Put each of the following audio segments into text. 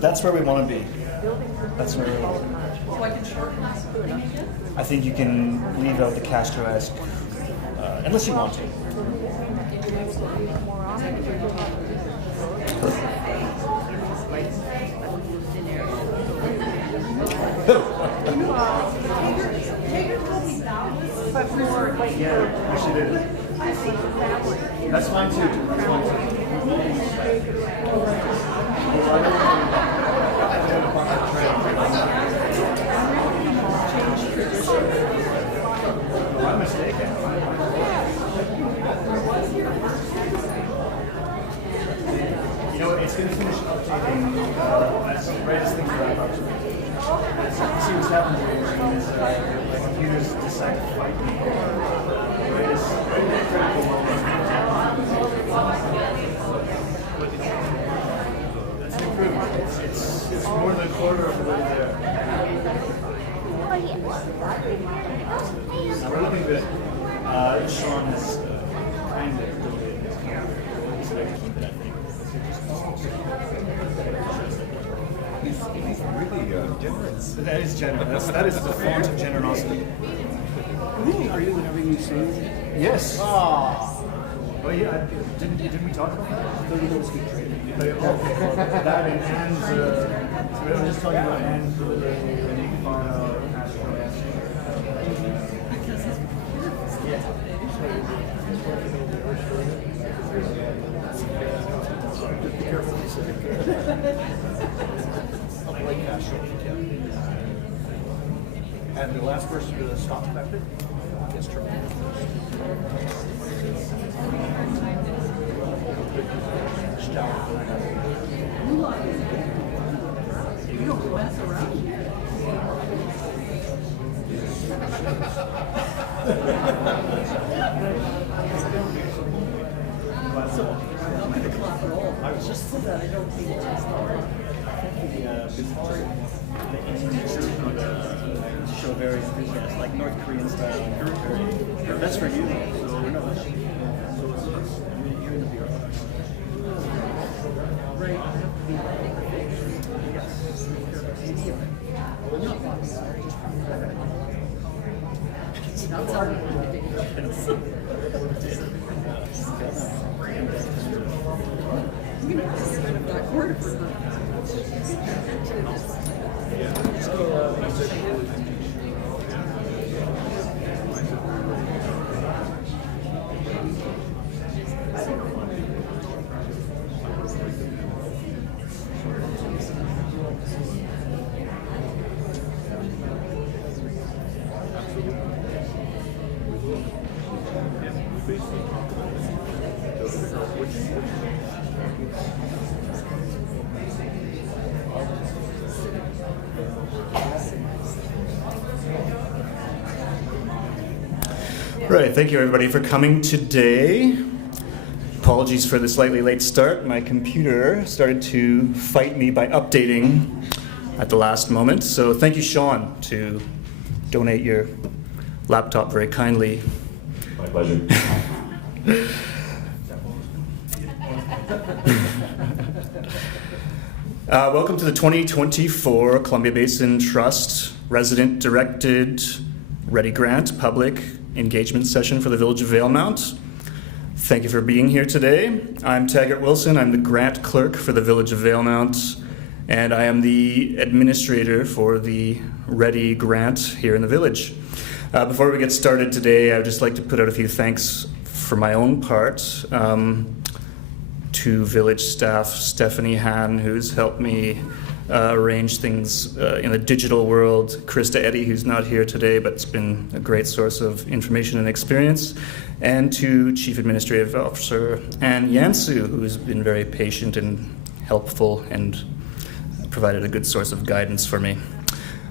That's where we want to be. That's where. So I can shorten this thing again? I think you can leave out the Castro-esque, unless you want to. Yeah, she did. That's fine too. That's fine too. My mistake. You know what? It's going to finish updating as right as things wrap up. See what's happening here is my computers decide to fight me. Right as critical moment. That's an improvement. It's more than a quarter of the way there. Now we're looking good. Sean has kind of delayed his camera. He's going to keep it, I think. He's really generous. That is generous. That is the font of generosity. Are you having me sing? Yes. Oh yeah. Didn't we talk about that? 30 minutes to trade. Okay. That and Anne's. So we were just talking about Anne's delivering Be careful what you say. I'll play cash if you can. And the last person to stop back there gets terminated first. You don't mess around. So, I'm going to clap it all. Just so that I don't think it's just show very enthusiastic, like North Korean style. That's for you. So we're not. So you're in the bureau. right. That's hard. That quarter for Right, thank you everybody for coming today. Apologies for the slightly late start. My computer started to fight me by updating at the last moment. So thank you, Sean, to donate your laptop very kindly. My pleasure. Welcome to the 2024 Columbia Basin Trust Resident Directed ReDi Grant Public Engagement Session for the Village of Valemount. Thank you for being here today. I'm Taggart Wilson. I'm the grant clerk for the Village of Valemount, and I am the administrator for the ReDi grant here in the village. Before we get started today, I would just like to put out a few thanks for my own part to village staff, Stephanie Han, who's helped me arrange things in the digital world, Krista Eddy, who's not here today, but it's been a great source of information and experience, and to Chief Administrative Officer Anne Yansu, who's been very patient and helpful and provided a good source of guidance for me.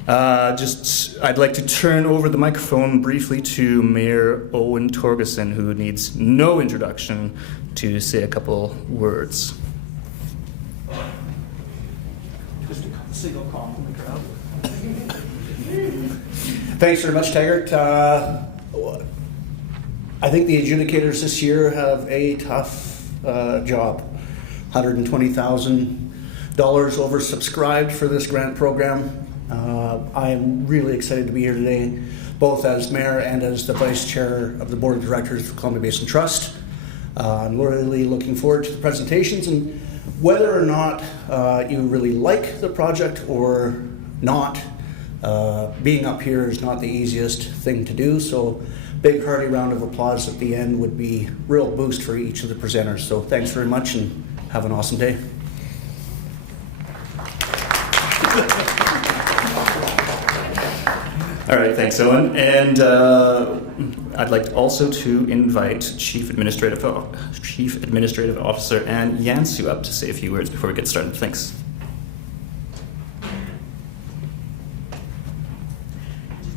I'd like to turn over the microphone briefly to Mayor Owen Torgerson, who needs no introduction, to say a couple words. Just a single call from the crowd. Thanks very much, Taggart. I think the adjudicators this year have a tough job. 120,000 oversubscribed for this grant program. I am really excited to be here today, both as mayor and as the vice chair of the board of directors of Columbia Basin Trust. I'm really looking forward to the presentations, and whether or not you really like the project or not, being up here is not the easiest thing to do, so big hearty round of applause at the end would be real boost for each of the presenters. So thanks very much and have an awesome day. All right, thanks, Owen. And I'd like also to invite Chief Administrative Officer Ann Yansu up to say a few words before we get started. Thanks.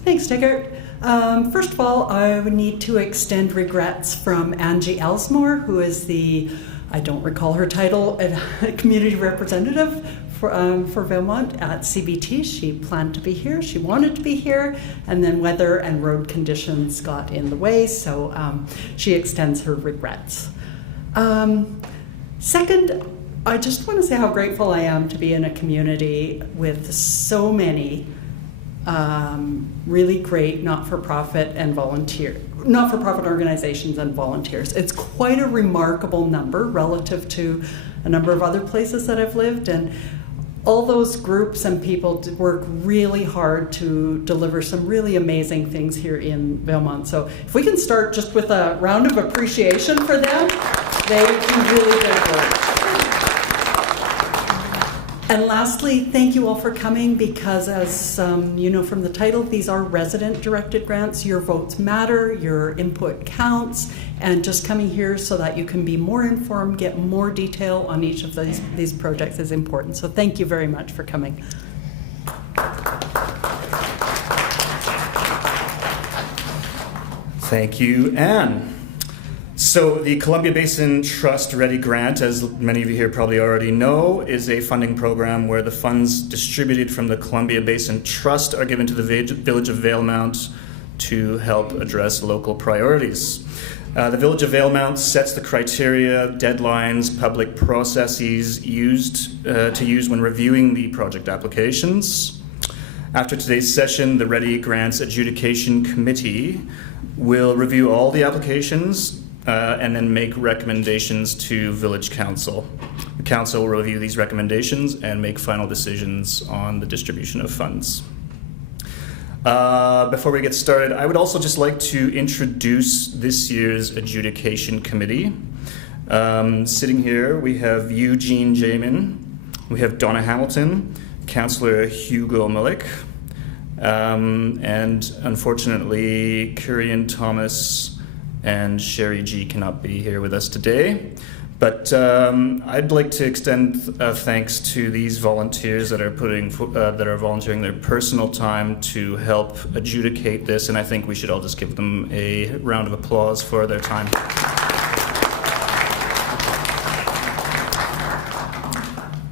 Thanks, Taggart. First of all, I would need to extend regrets from Angie Elsmore, who is the, I don't recall her title, community representative for Valemount at CBT. She planned to be here, she wanted to be here, and then weather and road conditions got in the way, so she extends her regrets. Second, I just want to say how grateful I am to be in a community with so many really great not-for-profit organizations and volunteers. It's quite a remarkable number relative to a number of other places that I've lived, and all those groups and people work really hard to deliver some really amazing things here in Valemount. So if we can start just with a round of appreciation for them, they do really good work. And lastly, thank you all for coming, because as you know from the title, these are resident-directed grants. Your votes matter, your input counts, and just coming here so that you can be more informed, get more detail on each of these projects is important. So thank you very much for coming. Thank you, Anne. So the Columbia Basin Trust ReDi grant, as many of you here probably already know, is a funding program where the funds distributed from the Columbia Basin Trust are given to the Village of Valemount to help address local priorities. The Village of Valemount sets the criteria, deadlines, public processes to use when reviewing the project applications. After today's session, the ReDi Grants Adjudication Committee will review all the applications and then make recommendations to Village Council. The Council will review these recommendations and make final decisions on the distribution of funds. Before we get started, I would also just like to introduce this year's Adjudication Committee. Sitting here, we have Eugene Jamin, we have Donna Hamilton, Councillor Hugo Malik, and unfortunately, Kurian Thomas and Sherry G cannot be here with us today. But I'd like to extend thanks to these volunteers that are volunteering their personal time to help adjudicate this, and I think we should all just give them a round of applause for their time.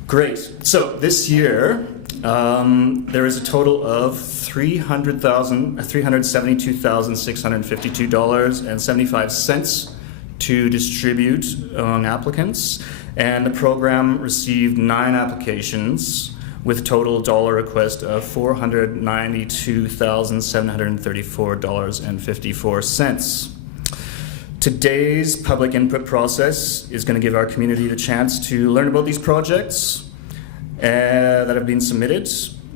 Great. So this year, there is a total of $372,652.75 to distribute among applicants, and the program received 9 applications with a total dollar request of $492,734.54. Today's public input process is going to give our community the chance to learn about these projects that have been submitted,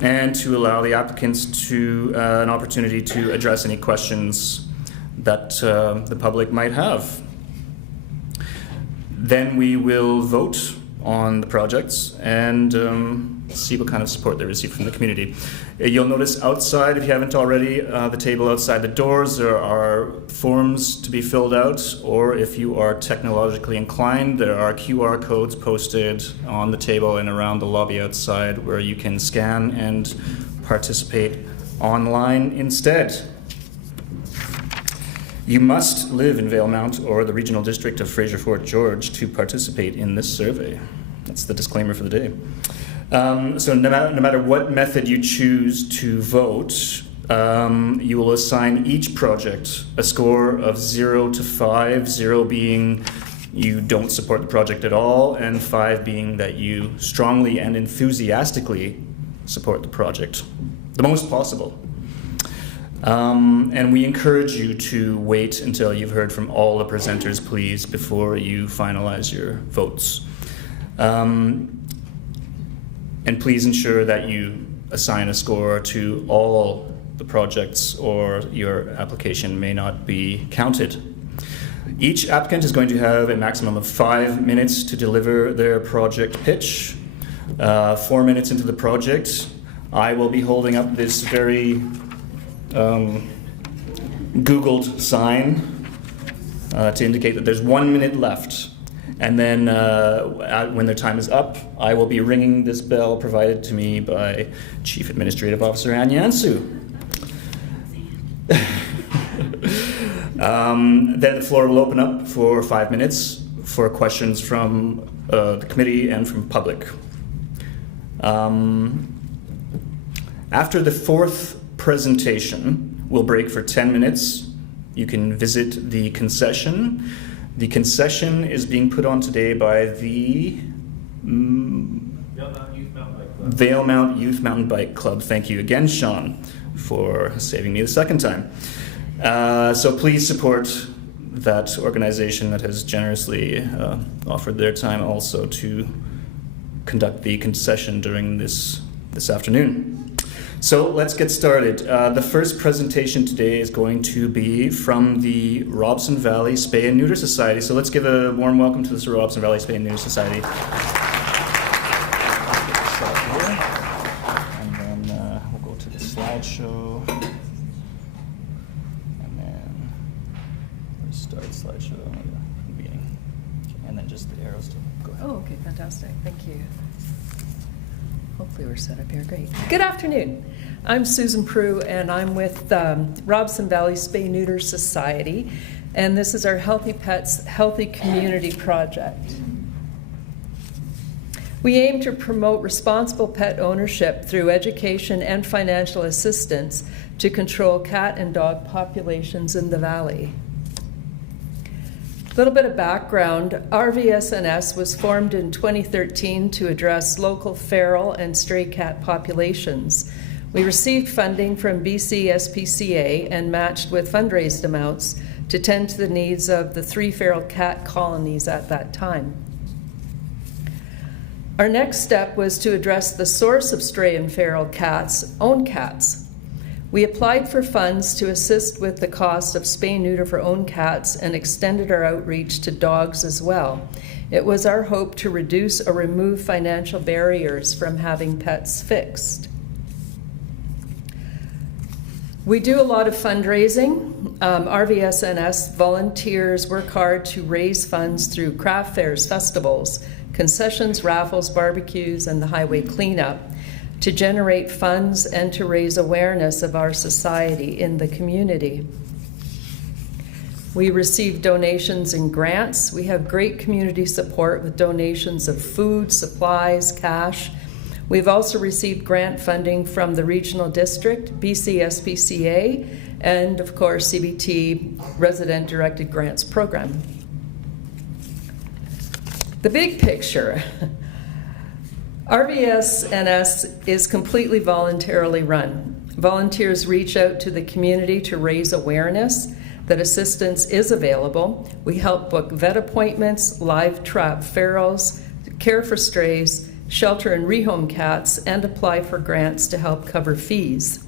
and to allow the applicants to an opportunity to address any questions that the public might have. Then we will vote on the projects and see what kind of support they receive from the community. You'll notice outside, if you haven't already, the table outside the doors, there are forms to be filled out, or if you are technologically inclined, there are QR codes posted on the table and around the lobby outside where you can scan and participate online instead. You must live in Valemount or the regional district of Fraser Fort George to participate in this survey. That's the disclaimer for the day. So no matter what method you choose to vote, you will assign each project a score of 0 to 5, 0 being you don't support the project at all, and 5 being that you strongly and enthusiastically support the project the most possible. And we encourage you to wait until you've heard from all the presenters, please, before you finalize your votes. And please ensure that you assign a score to all the projects, or your application may not be counted. Each applicant is going to have a maximum of 5 minutes to deliver their project pitch. 4 minutes into the project, I will be holding up this very Googled sign to indicate that there's 1 minute left. And then when their time is up, I will be ringing this bell provided to me by Chief Administrative Officer Ann Yansu. Then the floor will open up for 5 minutes for questions from the committee and from public. After the 4th presentation, we'll break for 10 minutes. You can visit the concession. The concession is being put on today by the Valemount Youth Mountain Bike Club. Thank you again, Sean, for saving me the second time. So please support that organization that has generously offered their time also to conduct the concession during this afternoon. So let's get started. The first presentation today is going to be from the Robson Valley Spay and Neuter Society. So let's give a warm welcome to the Robson Valley Spay and Neuter Society. And then we'll go to the slideshow. And then we'll start slideshow at the beginning. And then just the arrows to go ahead. Oh, okay, fantastic. Thank you. Hopefully we're set up here. Great. Good afternoon. I'm Susan Prue, and I'm with Robson Valley Spay Neuter Society, and this is our Healthy Pets, Healthy Community project. We aim to promote responsible pet ownership through education and financial assistance to control cat and dog populations in the valley. A little bit of background. RVSNS was formed in 2013 to address local feral and stray cat populations. We received funding from BC SPCA and matched with fundraised amounts to tend to the needs of the 3 feral cat colonies at that time. Our next step was to address the source of stray and feral cats, own cats. We applied for funds to assist with the cost of spay and neuter for own cats and extended our outreach to dogs as well. It was our hope to reduce or remove financial barriers from having pets fixed. We do a lot of fundraising. RVSNS volunteers work hard to raise funds through craft fairs, festivals, concessions, raffles, barbecues, and the highway cleanup to generate funds and to raise awareness of our society in the community. We receive donations and grants. We have great community support with donations of food, supplies, cash. We've also received grant funding from the Regional District, BC SPCA, and of course CBT Resident Directed Grants Program. The big picture. RVSNS is completely voluntarily run. Volunteers reach out to the community to raise awareness that assistance is available. We help book vet appointments, live trap ferals, care for strays, shelter and rehome cats, and apply for grants to help cover fees.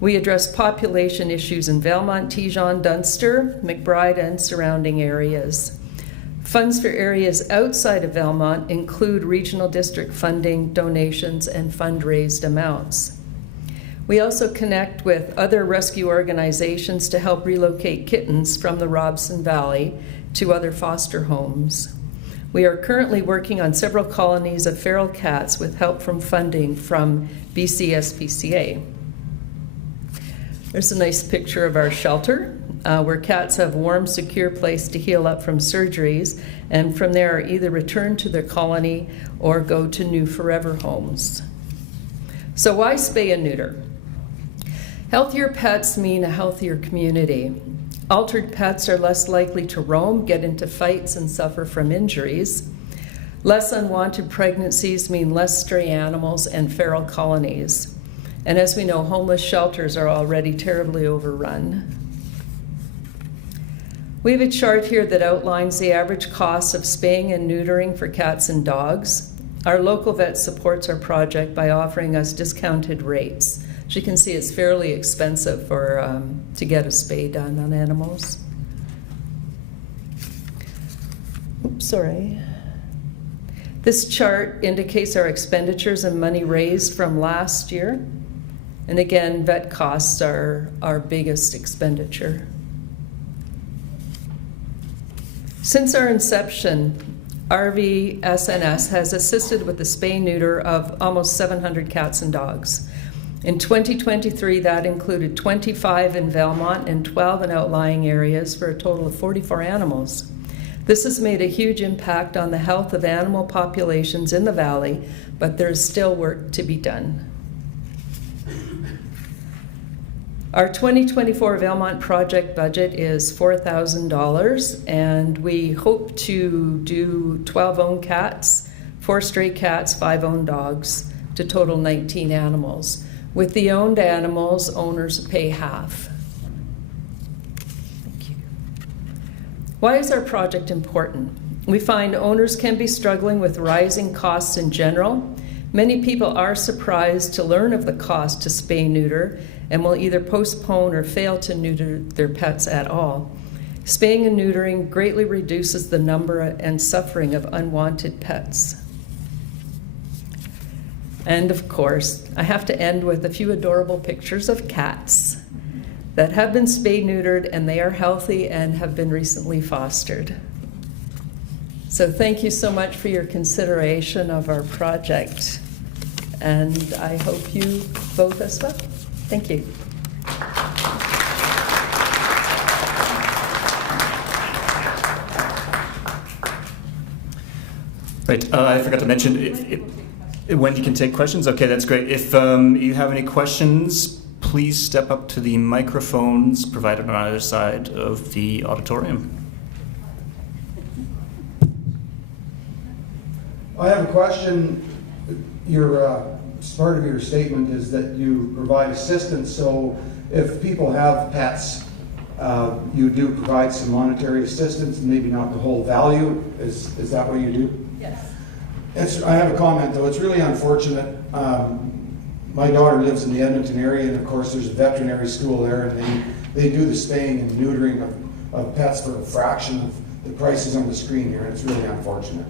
We address population issues in Valemount, Tejon, Dunster, McBride, and surrounding areas. Funds for areas outside of Valemount include regional district funding, donations, and fundraised amounts. We also connect with other rescue organizations to help relocate kittens from the Robson Valley to other foster homes. We are currently working on several colonies of feral cats with help from funding from BC SPCA. There's a nice picture of our shelter, where cats have a warm, secure place to heal up from surgeries, and from there are either returned to their colony or go to new forever homes. So why spay and neuter? Healthier pets mean a healthier community. Altered pets are less likely to roam, get into fights, and suffer from injuries. Less unwanted pregnancies mean less stray animals and feral colonies. And as we know, homeless shelters are already terribly overrun. We have a chart here that outlines the average cost of spaying and neutering for cats and dogs. Our local vet supports our project by offering us discounted rates. As you can see, it's fairly expensive to get a spay done on animals. Oops, sorry. This chart indicates our expenditures and money raised from last year. And again, vet costs are our biggest expenditure. Since our inception, RVSNS has assisted with the spay-neuter of almost 700 cats and dogs. In 2023, that included 25 in Valemount and 12 in outlying areas for a total of 44 animals. This has made a huge impact on the health of animal populations in the valley, but there's still work to be done. Our 2024 Valemount project budget is $4,000, and we hope to do 12 owned cats, 4 stray cats, 5 owned dogs, to total 19 animals. With the owned animals, owners pay half. Thank you. Why is our project important? We find owners can be struggling with rising costs in general. Many people are surprised to learn of the cost to spay-neuter and will either postpone or fail to neuter their pets at all. Spaying and neutering greatly reduces the number and suffering of unwanted pets. And of course, I have to end with a few adorable pictures of cats that have been spay-neutered, and they are healthy and have been recently fostered. So thank you so much for your consideration of our project, and I hope you vote as well. Thank you. Right, I forgot to mention, when you can take questions. Okay, that's great. If you have any questions, please step up to the microphones provided on either side of the auditorium. I have a question. Part of your statement is that you provide assistance, so if people have pets, you do provide some monetary assistance, maybe not the whole value. Is that what you do? Yes. I have a comment though. It's really unfortunate. My daughter lives in the Edmonton area, and of course there's a veterinary school there, and they do the spaying and neutering of pets for a fraction of the prices on the screen here, and it's really unfortunate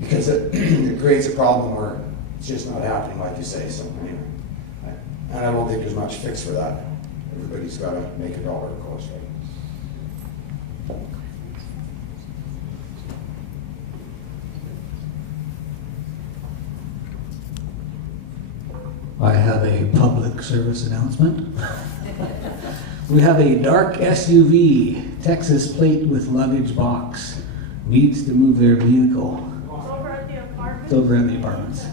because it creates a problem where it's just not happening, like you say. So anyway, and I don't think there's much fix for that. Everybody's got to make a dollar, of course, right? I have a public service announcement. We have a dark SUV, Texas plate with luggage box, needs to move their vehicle. Over at the apartment? It's over at the apartments.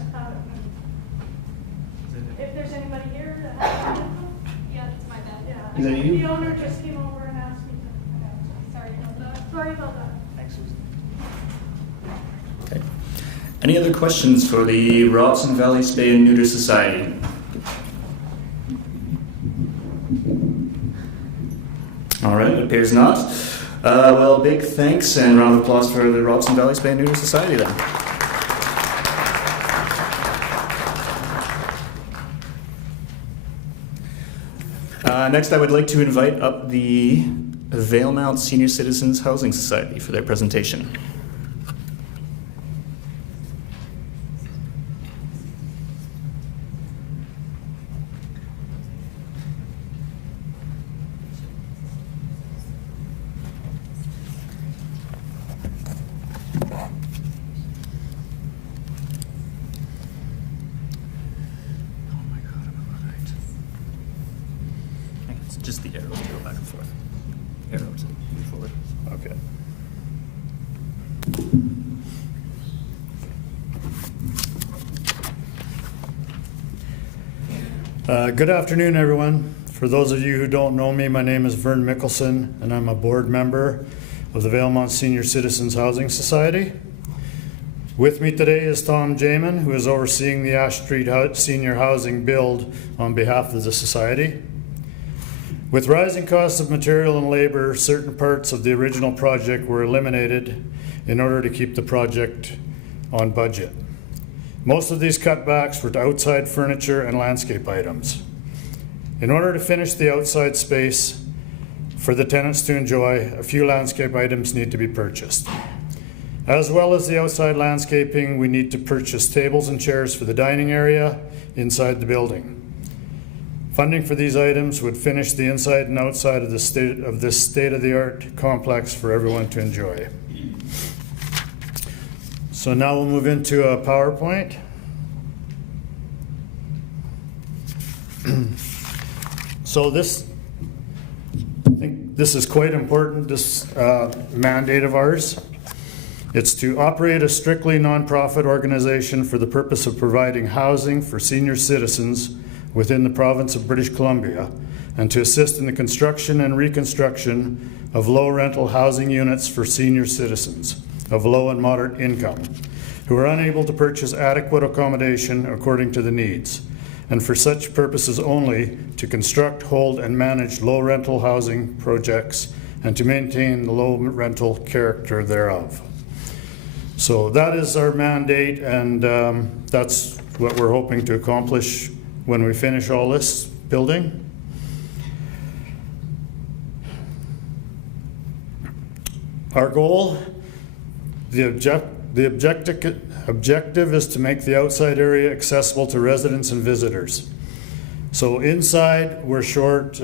If there's anybody here that has a vehicle? Yeah, that's my dad. Yeah. Is that you? The owner just came over and asked me to announce it. Sorry about that. Sorry about that. Thanks, Susan. Okay. Any other questions for the Robson Valley Spay and Neuter Society? All right, it appears not. Well, big thanks and round of applause for the Robson Valley Spay and Neuter Society then. Next, I would like to invite up the Valemount Senior Citizens Housing Society for their presentation. Just the arrows to go back and forth. Arrows, move forward. Okay. Good afternoon, everyone. For those of you who don't know me, my name is Vern Mickelson, and I'm a board member of the Valemount Senior Citizens Housing Society. With me today is Tom Jamin, who is overseeing the Ash Street Senior Housing build on behalf of the Society. With rising costs of material and labor, certain parts of the original project were eliminated in order to keep the project on budget. Most of these cutbacks were to outside furniture and landscape items. In order to finish the outside space for the tenants to enjoy, a few landscape items need to be purchased. As well as the outside landscaping, we need to purchase tables and chairs for the dining area inside the building. Funding for these items would finish the inside and outside of this state-of-the-art complex for everyone to enjoy. So now we'll move into a PowerPoint. So I think this is quite important, this mandate of ours. It's to operate a strictly nonprofit organization for the purpose of providing housing for senior citizens within the province of British Columbia, and to assist in the construction and reconstruction of low rental housing units for senior citizens of low and moderate income who are unable to purchase adequate accommodation according to the needs, and for such purposes only to construct, hold, and manage low rental housing projects and to maintain the low rental character thereof. So that is our mandate, and that's what we're hoping to accomplish when we finish all this building. Our goal, the objective is to make the outside area accessible to residents and visitors. So inside, we're short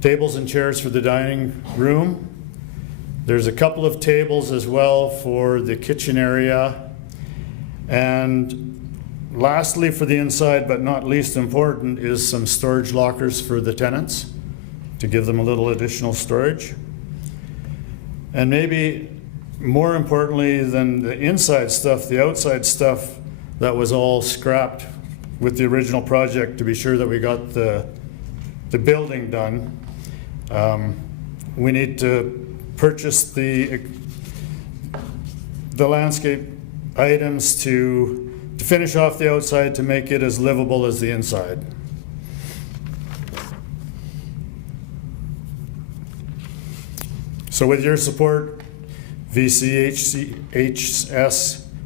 tables and chairs for the dining room. There's a couple of tables as well for the kitchen area. And lastly, for the inside, but not least important, is some storage lockers for the tenants to give them a little additional storage. And maybe more importantly than the inside stuff, the outside stuff that was all scrapped with the original project to be sure that we got the building done. We need to purchase the landscape items to finish off the outside to make it as livable as the inside. So with your support, VCHS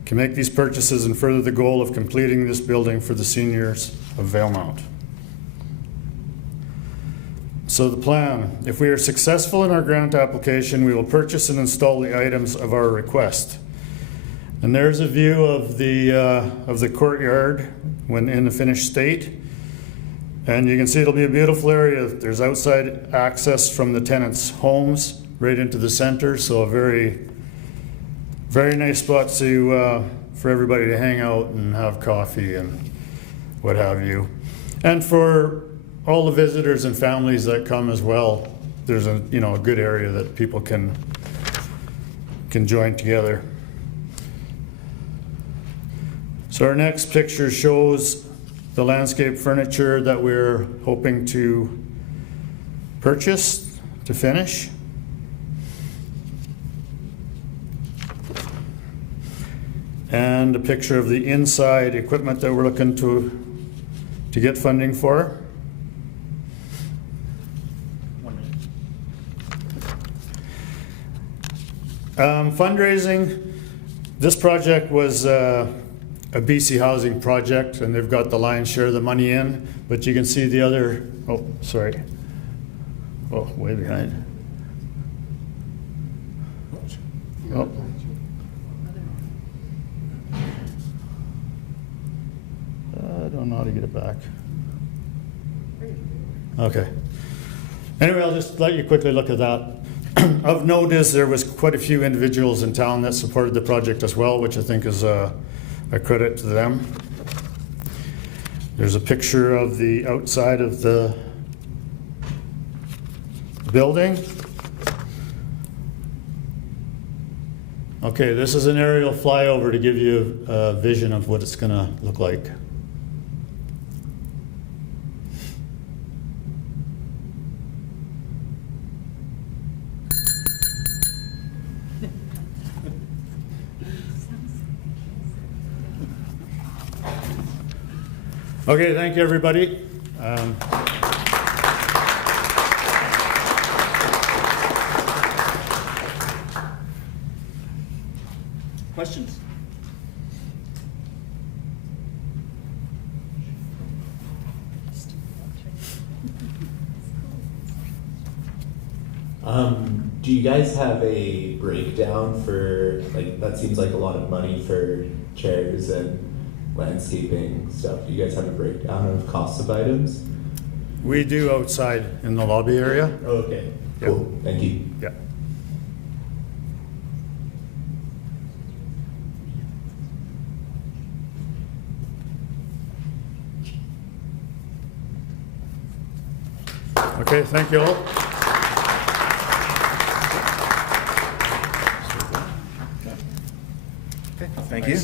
can make these purchases and further the goal of completing this building for the seniors of Valemount. So the plan, if we are successful in our grant application, we will purchase and install the items of our request. And there's a view of the courtyard when in the finished state. And you can see it'll be a beautiful area. There's outside access from the tenants' homes right into the center, so a very, very nice spot to for everybody to hang out and have coffee and what have you. And for all the visitors and families that come as well, there's a good area that people can join together. So our next picture shows the landscape furniture that we're hoping to purchase to finish. And a picture of the inside equipment that we're looking to get funding for. Fundraising, this project was a BC Housing project, and they've got the lion's share of the money in, but you can see the other, way behind. Oh. I don't know how to get it back. Okay. Anyway, I'll just let you quickly look at that. Of note is there was quite a few individuals in town that supported the project as well, which I think is a credit to them. There's a picture of the outside of the building. Okay, this is an aerial flyover to give you a vision of what it's going to look like. Okay, thank you, everybody. Questions? Do you guys have a breakdown for, like, that seems like a lot of money for chairs and landscaping stuff. Do you guys have a breakdown of costs of items? We do outside in the lobby area. Okay, cool. Thank you. Yeah. Okay, thank you all. Thank you.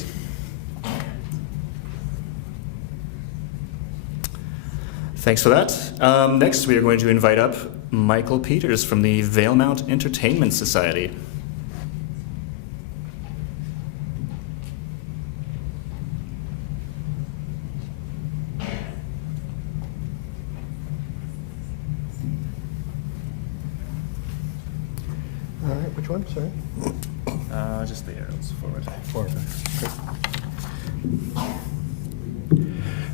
Thanks for that. Next, we are going to invite up Michael Peters from the Valemount Entertainment Society. All right, which one? Sorry. Just the arrows forward.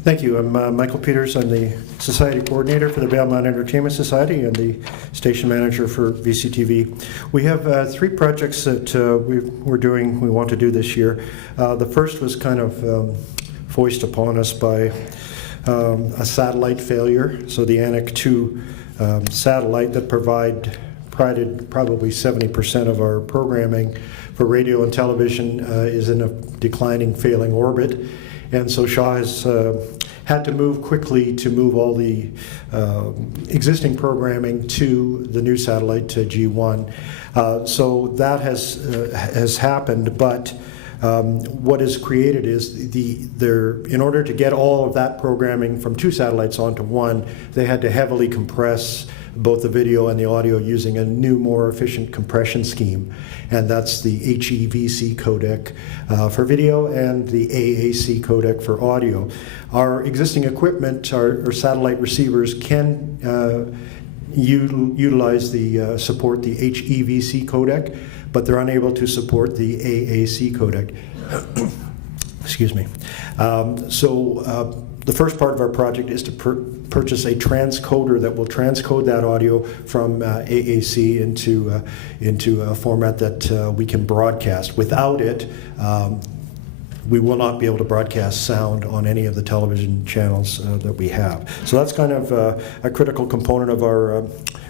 Thank you. I'm Michael Peters. I'm the Society Coordinator for the Valemount Entertainment Society and the Station Manager for VCTV. We have 3 projects that we want to do this year. The first was kind of foisted upon us by a satellite failure. So the Anik 2 satellite that provided probably 70% of our programming for radio and television is in a declining, failing orbit. And so Shaw has had to move quickly to move all the existing programming to the new satellite, to G1. So that has happened, but what is created is in order to get all of that programming from 2 satellites onto 1, they had to heavily compress both the video and the audio using a new, more efficient compression scheme. And that's the HEVC codec for video and the AAC codec for audio. Our existing equipment, our satellite receivers can utilize support the HEVC codec, but they're unable to support the AAC codec. Excuse me. The first part of our project is to purchase a transcoder that will transcode that audio from AAC into a format that we can broadcast. Without it, we will not be able to broadcast sound on any of the television channels that we have. So that's kind of a critical component of our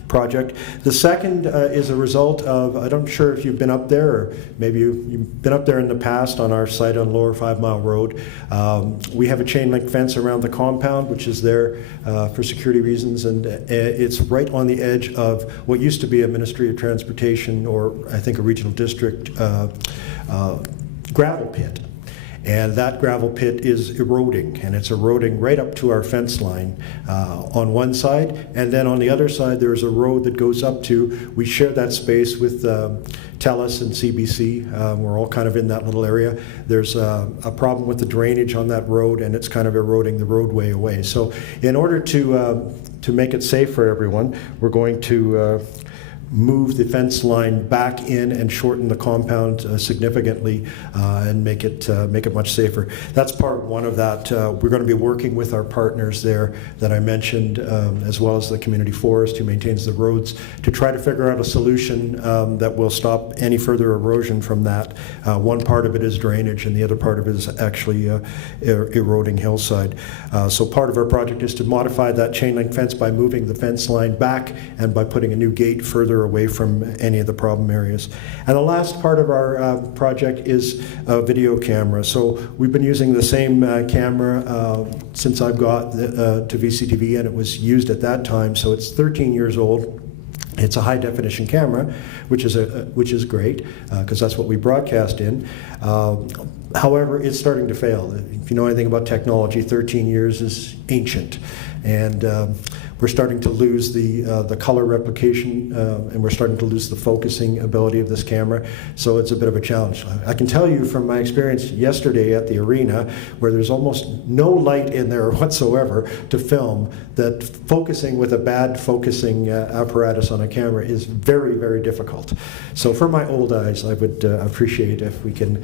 project. The second is a result of, I'm not sure if you've been up there, or maybe you've been up there in the past on our site on Lower 5 Mile Road. We have a chain link fence around the compound, which is there for security reasons, and it's right on the edge of what used to be a Ministry of Transportation, or I think a regional district, gravel pit. And that gravel pit is eroding, and it's eroding right up to our fence line on one side, and then on the other side there's a road that goes up to, we share that space with TELUS and CBC. We're all kind of in that little area. There's a problem with the drainage on that road, and it's kind of eroding the roadway away. So in order to make it safe for everyone, we're going to move the fence line back in and shorten the compound significantly and make it much safer. That's part one of that. We're going to be working with our partners there that I mentioned, as well as the community forest who maintains the roads, to try to figure out a solution that will stop any further erosion from that. One part of it is drainage, and the other part of it is actually eroding hillside. So part of our project is to modify that chain link fence by moving the fence line back and by putting a new gate further away from any of the problem areas. And the last part of our project is a video camera. So we've been using the same camera since I've got to VCTV, and it was used at that time, so it's 13 years old. It's a high definition camera, which is great because that's what we broadcast in. However, it's starting to fail. If you know anything about technology, 13 years is ancient. And we're starting to lose the color replication, and we're starting to lose the focusing ability of this camera. So it's a bit of a challenge. I can tell you from my experience yesterday at the arena, where there's almost no light in there whatsoever to film, that focusing with a bad focusing apparatus on a camera is very, very difficult. So for my old eyes, I would appreciate if we can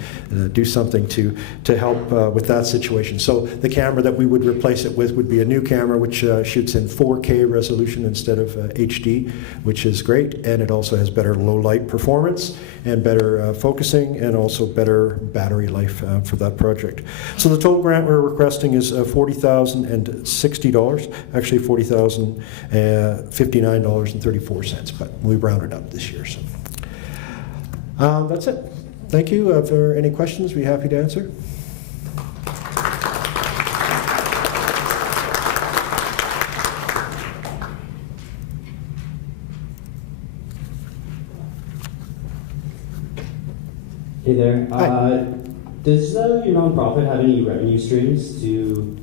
do something to help with that situation. So the camera that we would replace it with would be a new camera which shoots in 4K resolution instead of HD, which is great, and it also has better low light performance and better focusing, and also better battery life for that project. So the total grant we're requesting is $40,060, actually $40,059.34, but we rounded up this year. So that's it. Thank you. If there are any questions, we'd be happy to answer. Hey there. Does your nonprofit have any revenue streams to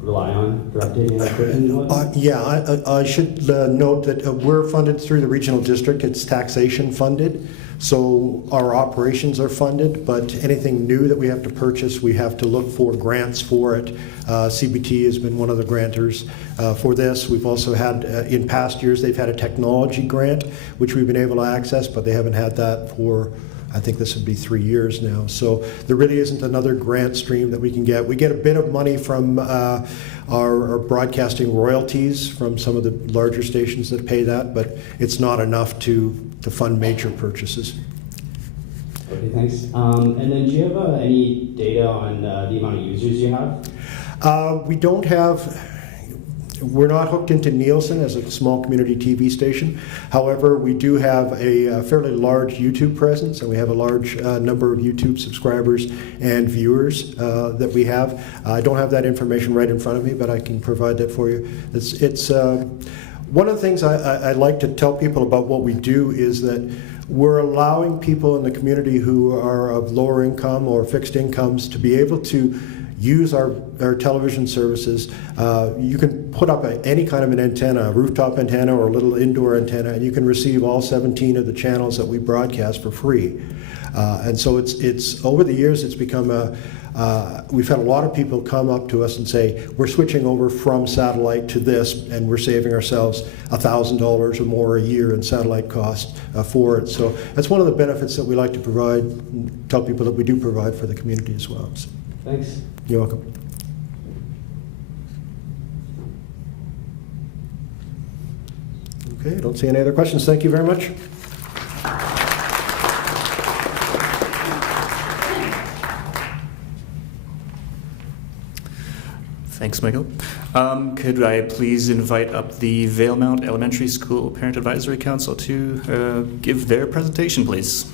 rely on for updating equipment? Yeah, I should note that we're funded through the regional district. It's taxation funded, so our operations are funded, but anything new that we have to purchase, we have to look for grants for it. CBT has been one of the grantors for this. We've also had, in past years, they've had a technology grant, which we've been able to access, but they haven't had that for, I think this would be 3 years now. So there really isn't another grant stream that we can get. We get a bit of money from our broadcasting royalties from some of the larger stations that pay that, but it's not enough to fund major purchases. Okay, thanks. And then do you have any data on the amount of users you have? We don't have. We're not hooked into Nielsen as a small community TV station. However, we do have a fairly large YouTube presence, and we have a large number of YouTube subscribers and viewers that we have. I don't have that information right in front of me, but I can provide that for you. It's one of the things I like to tell people about what we do is that we're allowing people in the community who are of lower income or fixed incomes to be able to use our television services. You can put up any kind of an antenna, a rooftop antenna or a little indoor antenna, and you can receive all 17 of the channels that we broadcast for free. And so it's over the years it's become we've had a lot of people come up to us and say, we're switching over from satellite to this, and we're saving ourselves $1,000 or more a year in satellite cost for it. So that's one of the benefits that we like to provide, tell people that we do provide for the community as well. So. Thanks. You're welcome. Okay, I don't see any other questions. Thank you very much. Thanks, Michael. Could I please invite up the Valemount Elementary School Parent Advisory Council to give their presentation, please?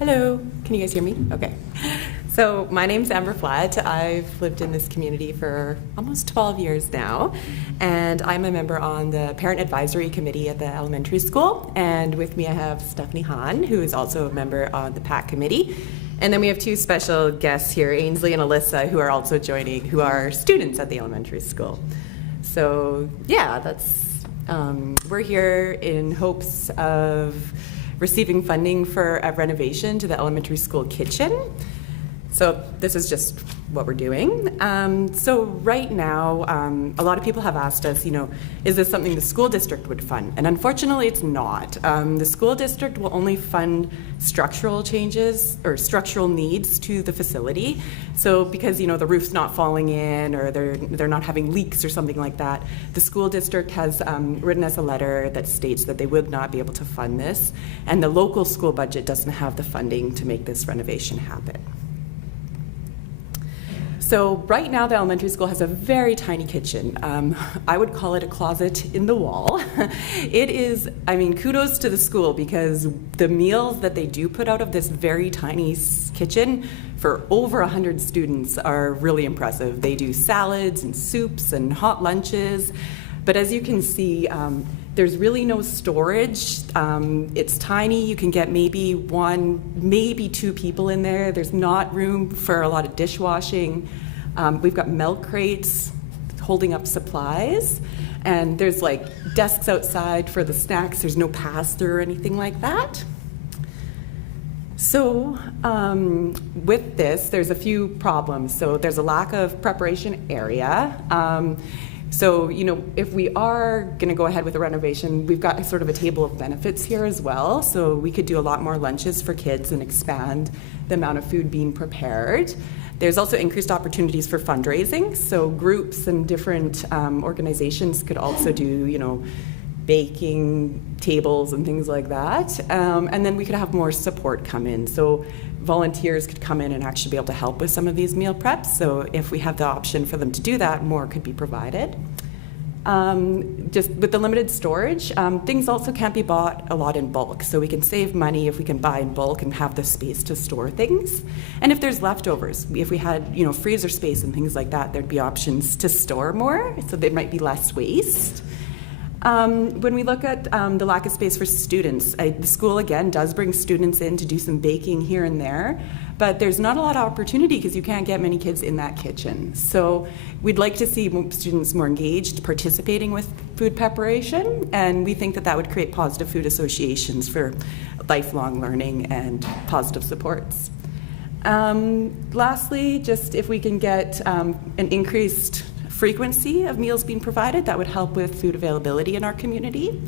Hello, can you guys hear me? Okay. So my name's Amber Flatt. I've lived in this community for almost 12 years now, and I'm a member on the Parent Advisory Committee at the elementary school. And with me I have Stephanie Hahn, who is also a member on the PAC committee. And then we have two special guests here, Ainsley and Alyssa, who are also joining, who are students at the elementary school. So yeah, we're here in hopes of receiving funding for a renovation to the elementary school kitchen. So this is just what we're doing. So right now, a lot of people have asked us, is this something the school district would fund? And unfortunately, it's not. The school district will only fund structural changes or structural needs to the facility. So because the roof's not falling in, or they're not having leaks or something like that, the school district has written us a letter that states that they would not be able to fund this, and the local school budget doesn't have the funding to make this renovation happen. So right now the elementary school has a very tiny kitchen. I would call it a closet in the wall. It is, I mean, kudos to the school because the meals that they do put out of this very tiny kitchen for over 100 students are really impressive. They do salads and soups and hot lunches. But as you can see, there's really no storage. It's tiny. You can get maybe one, maybe two people in there. There's not room for a lot of dishwashing. We've got milk crates holding up supplies. And there's like desks outside for the snacks. There's no pass-through or anything like that. So with this, there's a few problems. So there's a lack of preparation area. So, you know, if we are going to go ahead with a renovation, we've got sort of a table of benefits here as well. So we could do a lot more lunches for kids and expand the amount of food being prepared. There's also increased opportunities for fundraising. So groups and different organizations could also do, you know, baking tables and things like that. And then we could have more support come in. So volunteers could come in and actually be able to help with some of these meal preps. So if we have the option for them to do that, more could be provided. Just with the limited storage, things also can't be bought a lot in bulk. So we can save money if we can buy in bulk and have the space to store things. And if there's leftovers, if we had, you know, freezer space and things like that, there'd be options to store more, so there might be less waste. When we look at the lack of space for students, the school again does bring students in to do some baking here and there, but there's not a lot of opportunity because you can't get many kids in that kitchen. So we'd like to see students more engaged, participating with food preparation, and we think that that would create positive food associations for lifelong learning and positive supports. Lastly, just if we can get an increased frequency of meals being provided, that would help with food availability in our community.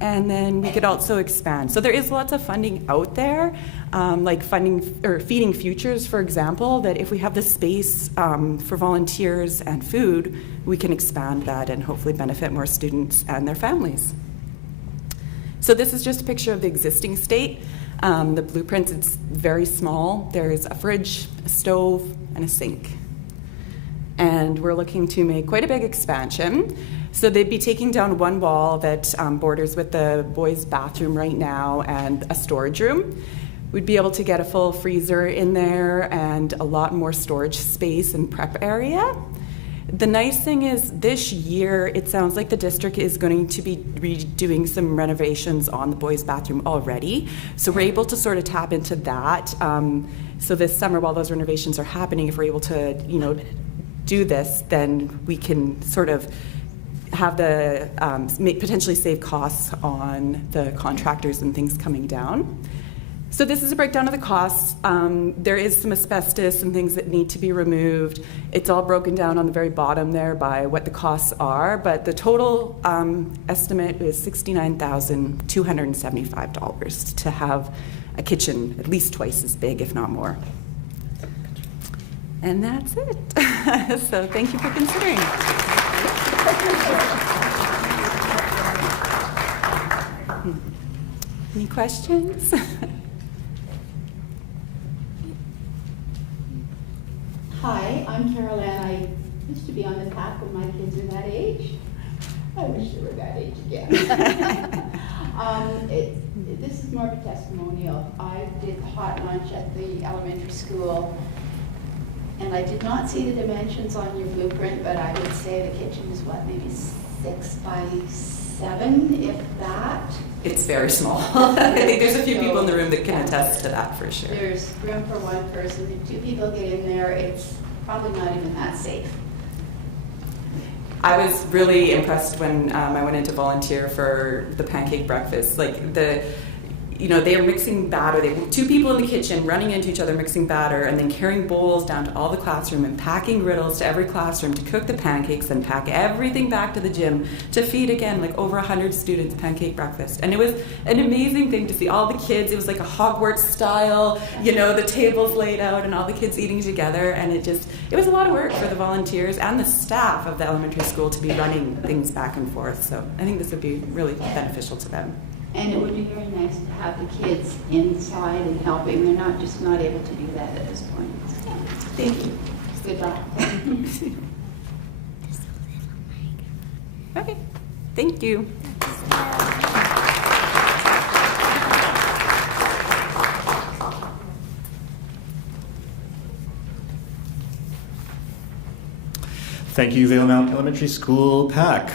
And then we could also expand. So there is lots of funding out there, like funding or Feeding Futures, for example, that if we have the space for volunteers and food, we can expand that and hopefully benefit more students and their families. So this is just a picture of the existing state. The blueprints, it's very small. There's a fridge, a stove, and a sink. And we're looking to make quite a big expansion. So they'd be taking down one wall that borders with the boys' bathroom right now and a storage room. We'd be able to get a full freezer in there and a lot more storage space and prep area. The nice thing is this year, it sounds like the district is going to be redoing some renovations on the boys' bathroom already. So we're able to sort of tap into that. So this summer, while those renovations are happening, if we're able to, you know, do this, then we can sort of have the potentially save costs on the contractors and things coming down. So this is a breakdown of the costs. There is some asbestos and things that need to be removed. It's all broken down on the very bottom there by what the costs are, but the total estimate is $69,275 to have a kitchen at least twice as big, if not more. And that's it. So thank you for considering. Any questions? Hi, I'm Carol Ann. I used to be on the path when my kids are that age. I wish they were that age again. This is more of a testimonial. I did hot lunch at the elementary school, and I did not see the dimensions on your blueprint, but I would say the kitchen is what, maybe 6 by 7, if that? It's very small. I think there's a few people in the room that can attest to that for sure. There's room for one person. If 2 people get in there, it's probably not even that safe. I was really impressed when I went in to volunteer for the pancake breakfast. Like they are mixing batter. They have 2 people in the kitchen running into each other, mixing batter, and then carrying bowls down to all the classroom and packing griddles to every classroom to cook the pancakes and pack everything back to the gym to feed again like over 100 students pancake breakfast. And it was an amazing thing to see all the kids. It was like a Hogwarts style, the tables laid out and all the kids eating together. And it was a lot of work for the volunteers and the staff of the elementary school to be running things back and forth. So I think this would be really beneficial to them. And it would be very nice to have the kids inside and helping. They're not able to do that at this point. Thank you. Good luck. Okay, thank you. Thank you, Valemount Elementary School PAC.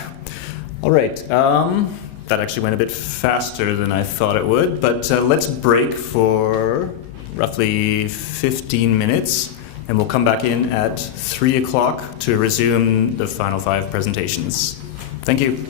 All right, that actually went a bit faster than I thought it would, but let's break for roughly 15 minutes, and we'll come back in at 3 o'clock to resume the final 5 presentations. Thank you.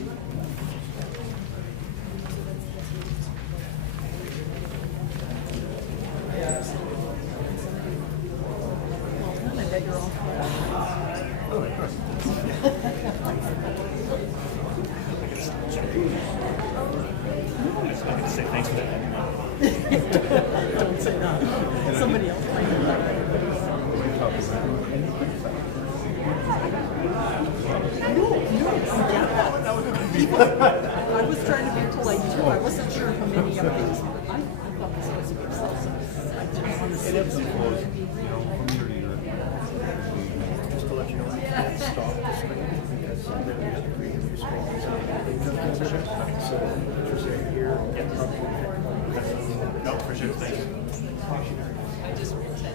I was trying to be polite too. I wasn't sure how many of these. I thought this was a good salsa. I didn't want to say It ebbs and flows, from year to year. Just to let you know, I can't stop the screen because there is a previous screen. So, just say here. No, for sure. Thank you. I just read that.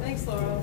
Thanks, Laura.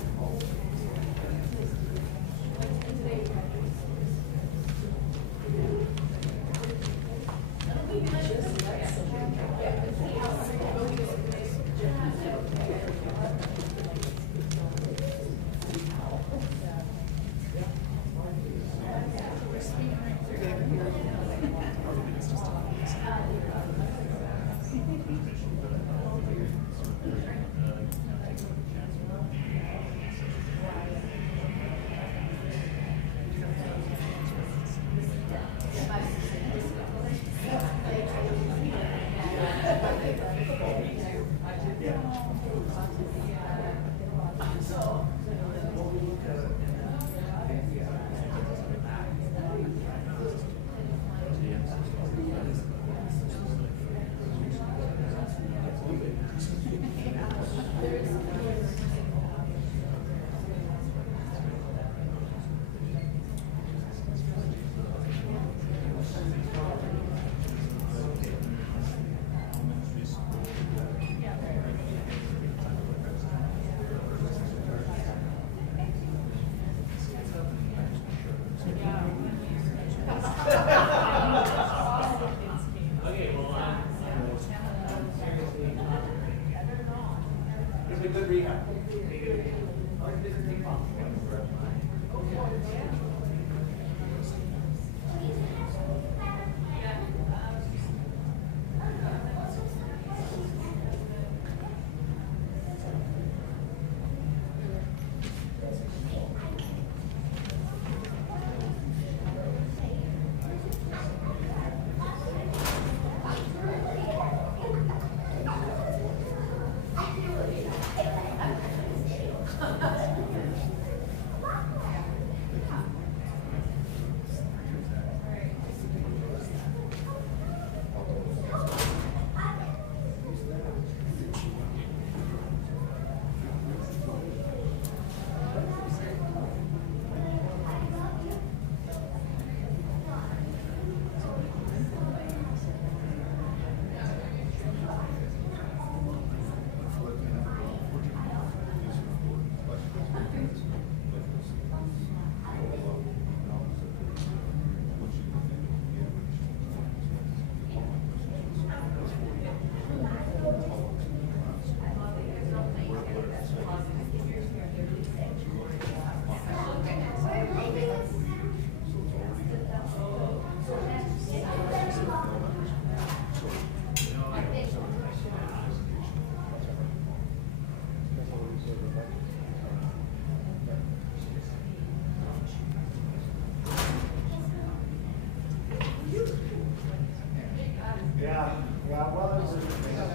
Yeah, well, it's kind of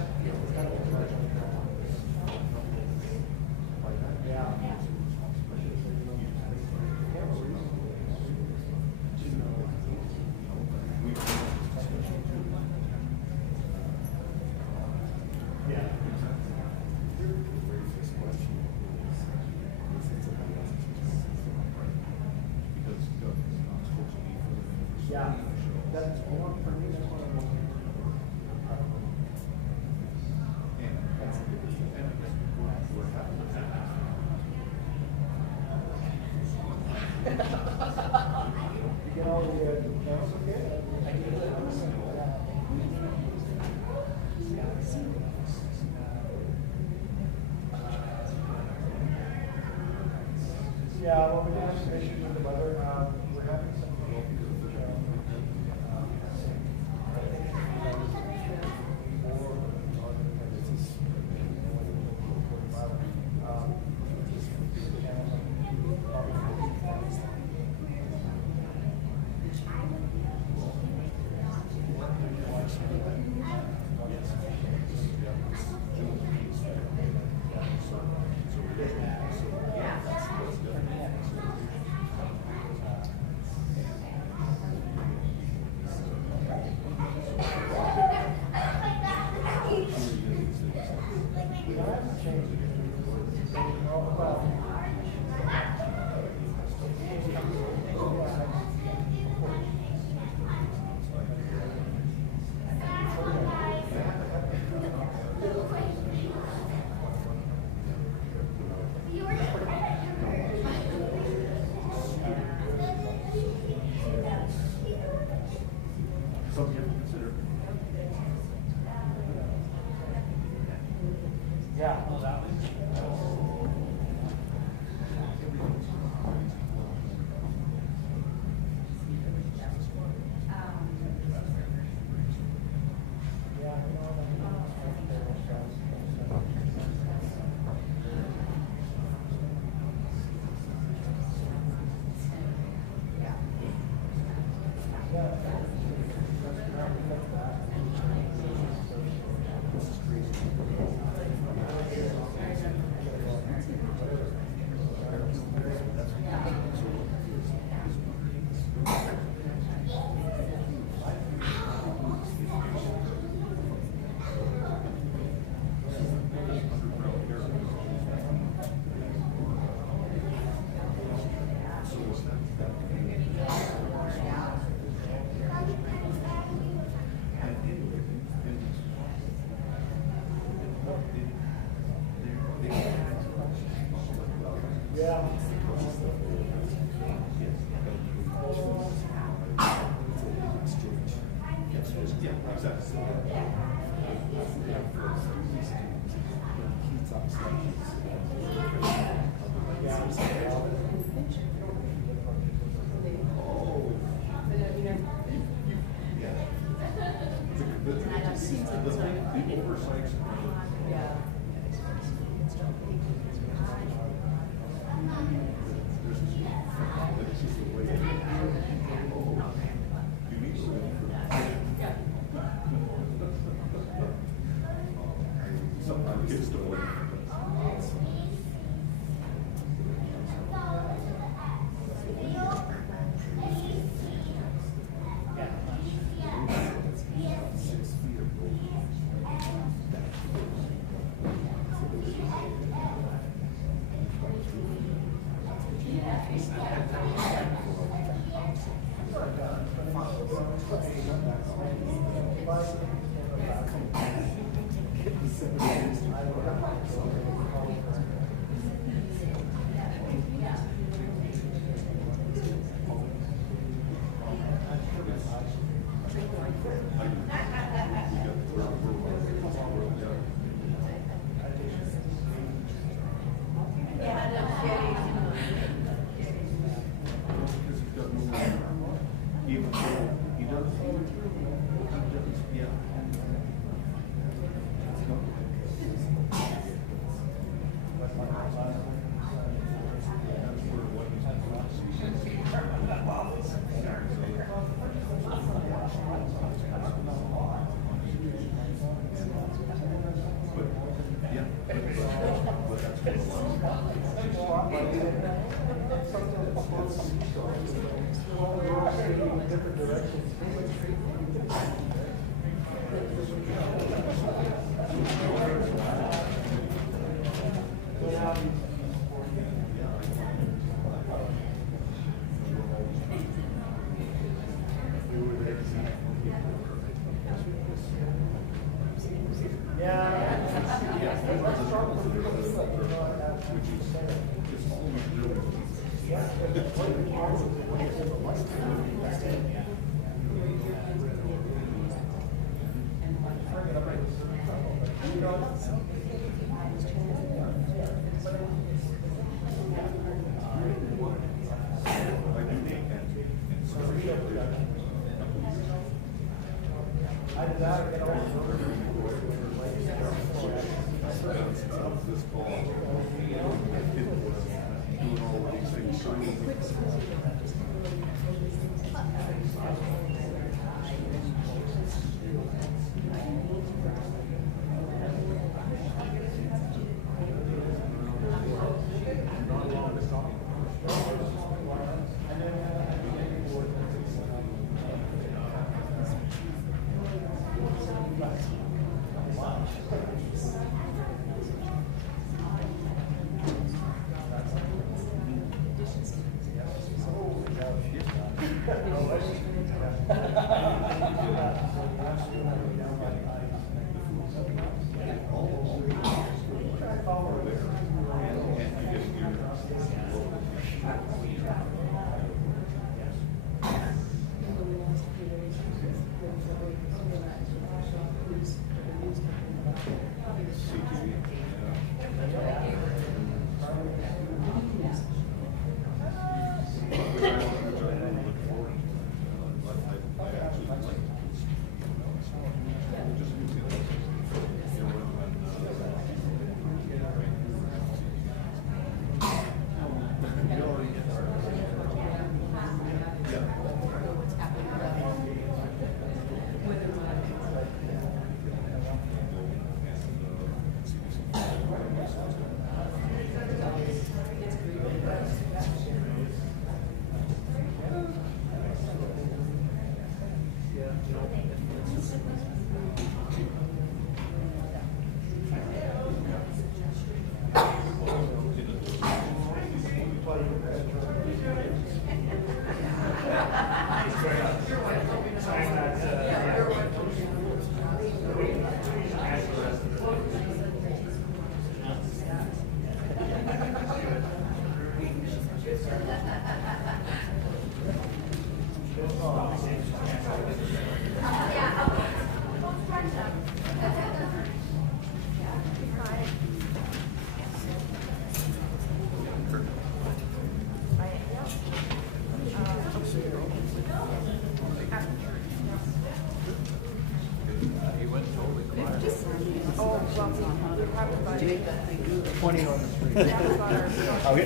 yeah. Yeah, that's one for me. That's what I'm looking You get all the that's okay. Yeah, well, we did have some issues with the weather. We're having some. Something you have to consider. Yeah, well, that was.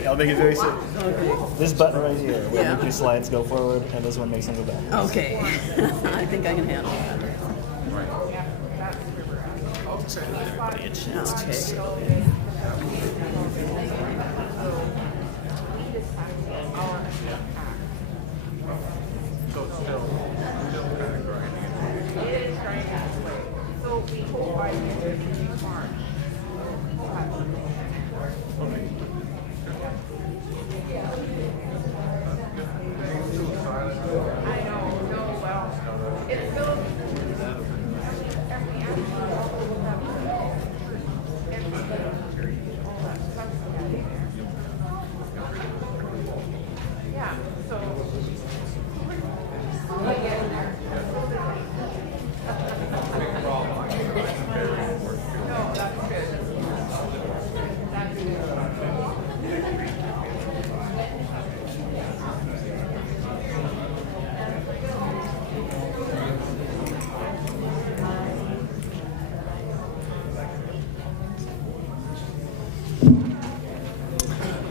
I'll make it very simple. This button right here will make your slides go forward, and this one makes them go backwards. Okay. I think I can handle that. Just give everybody a chance to sit.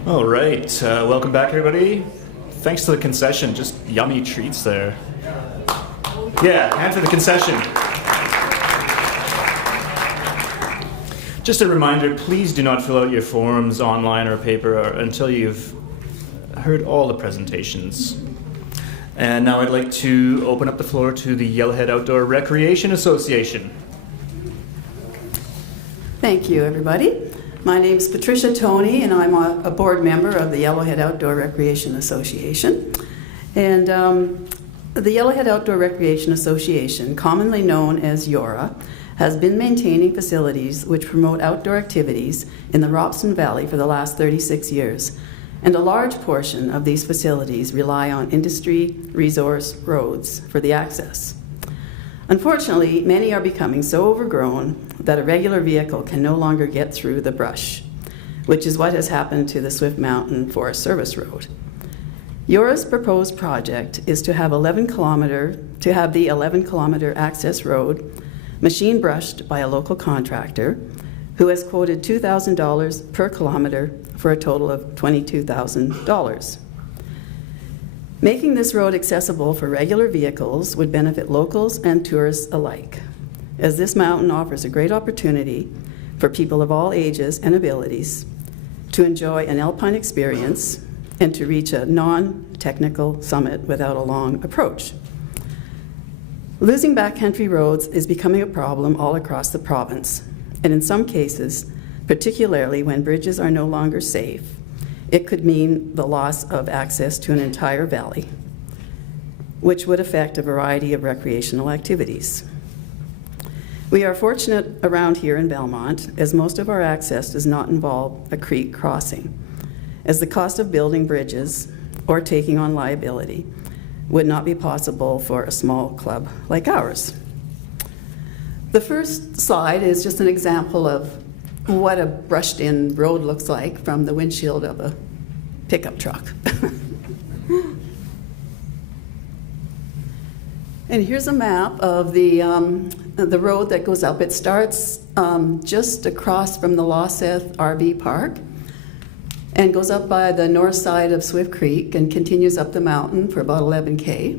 All right, welcome back, everybody. Thanks to the concession, just yummy treats there. Yeah, hand for the concession. Just a reminder, please do not fill out your forms online or paper until you've heard all the presentations. And now I'd like to open up the floor to the Yellowhead Outdoor Recreation Association. Thank you, everybody. My name is Patricia Toney, and I'm a board member of the Yellowhead Outdoor Recreation Association. And the Yellowhead Outdoor Recreation Association, commonly known as YORA, has been maintaining facilities which promote outdoor activities in the Robson Valley for the last 36 years. And a large portion of these facilities rely on industry resource roads for the access. Unfortunately, many are becoming so overgrown that a regular vehicle can no longer get through the brush, which is what has happened to the Swift Mountain Forest Service Road. YORA's proposed project is to have the 11-kilometer access road machine brushed by a local contractor who has quoted $2,000 per kilometer for a total of $22,000. Making this road accessible for regular vehicles would benefit locals and tourists alike, as this mountain offers a great opportunity for people of all ages and abilities to enjoy an alpine experience and to reach a non-technical summit without a long approach. Losing backcountry roads is becoming a problem all across the province, and in some cases, particularly when bridges are no longer safe, it could mean the loss of access to an entire valley, which would affect a variety of recreational activities. We are fortunate around here in Valemount, as most of our access does not involve a creek crossing, as the cost of building bridges or taking on liability would not be possible for a small club like ours. The first slide is just an example of what a brushed-in road looks like from the windshield of a pickup truck. And here's a map of the road that goes up. It starts just across from the Lawseth RV Park and goes up by the north side of Swift Creek and continues up the mountain for about 11K,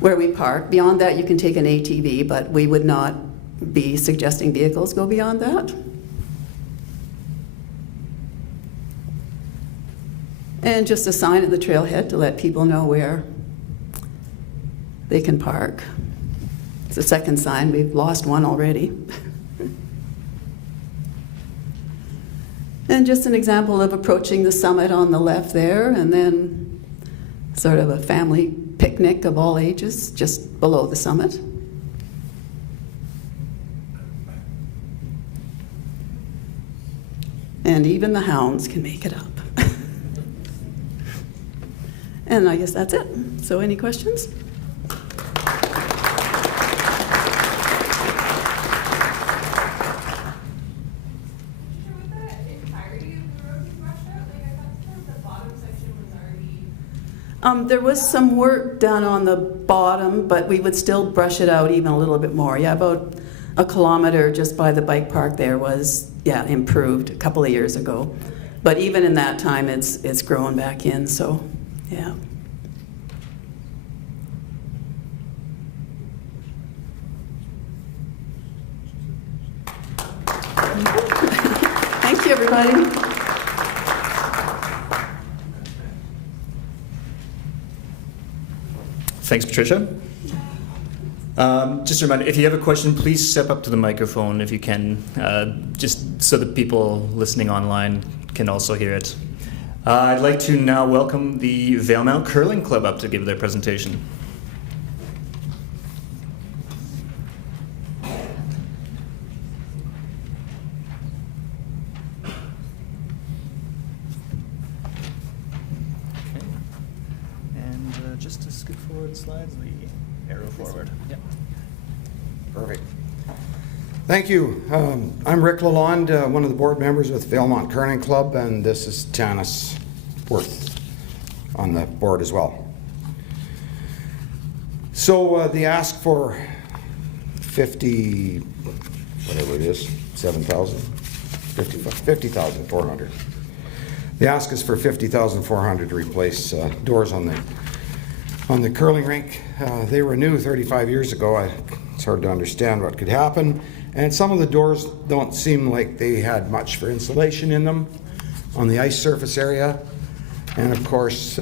where we park. Beyond that, you can take an ATV, but we would not be suggesting vehicles go beyond that. And just a sign at the trailhead to let people know where they can park. It's the second sign. We've lost one already. And just an example of approaching the summit on the left there, and then sort of a family picnic of all ages just below the summit. And even the hounds can make it up. And I guess that's it. So any questions? There was some work done on the bottom, but we would still brush it out even a little bit more. Yeah, about a kilometer just by the bike park there was, improved a couple of years ago. But even in that time, it's grown back in, so, yeah. Thank you, everybody. Thanks, Patricia. Just a reminder, if you have a question, please step up to the microphone if you can, just so that people listening online can also hear it. I'd like to now welcome the Valemount Curling Club up to give their presentation. Just to scoot forward slides, the arrow forward. Yep. Perfect. Thank you. I'm Rick Lalonde, one of the board members with Valemount Curling Club, and this is Janice Worth on the board as well. So the ask for 50,400. The ask is for 50,400 to replace doors on the curling rink. They were new 35 years ago. It's hard to understand what could happen. And some of the doors don't seem like they had much for insulation in them on the ice surface area. And of course,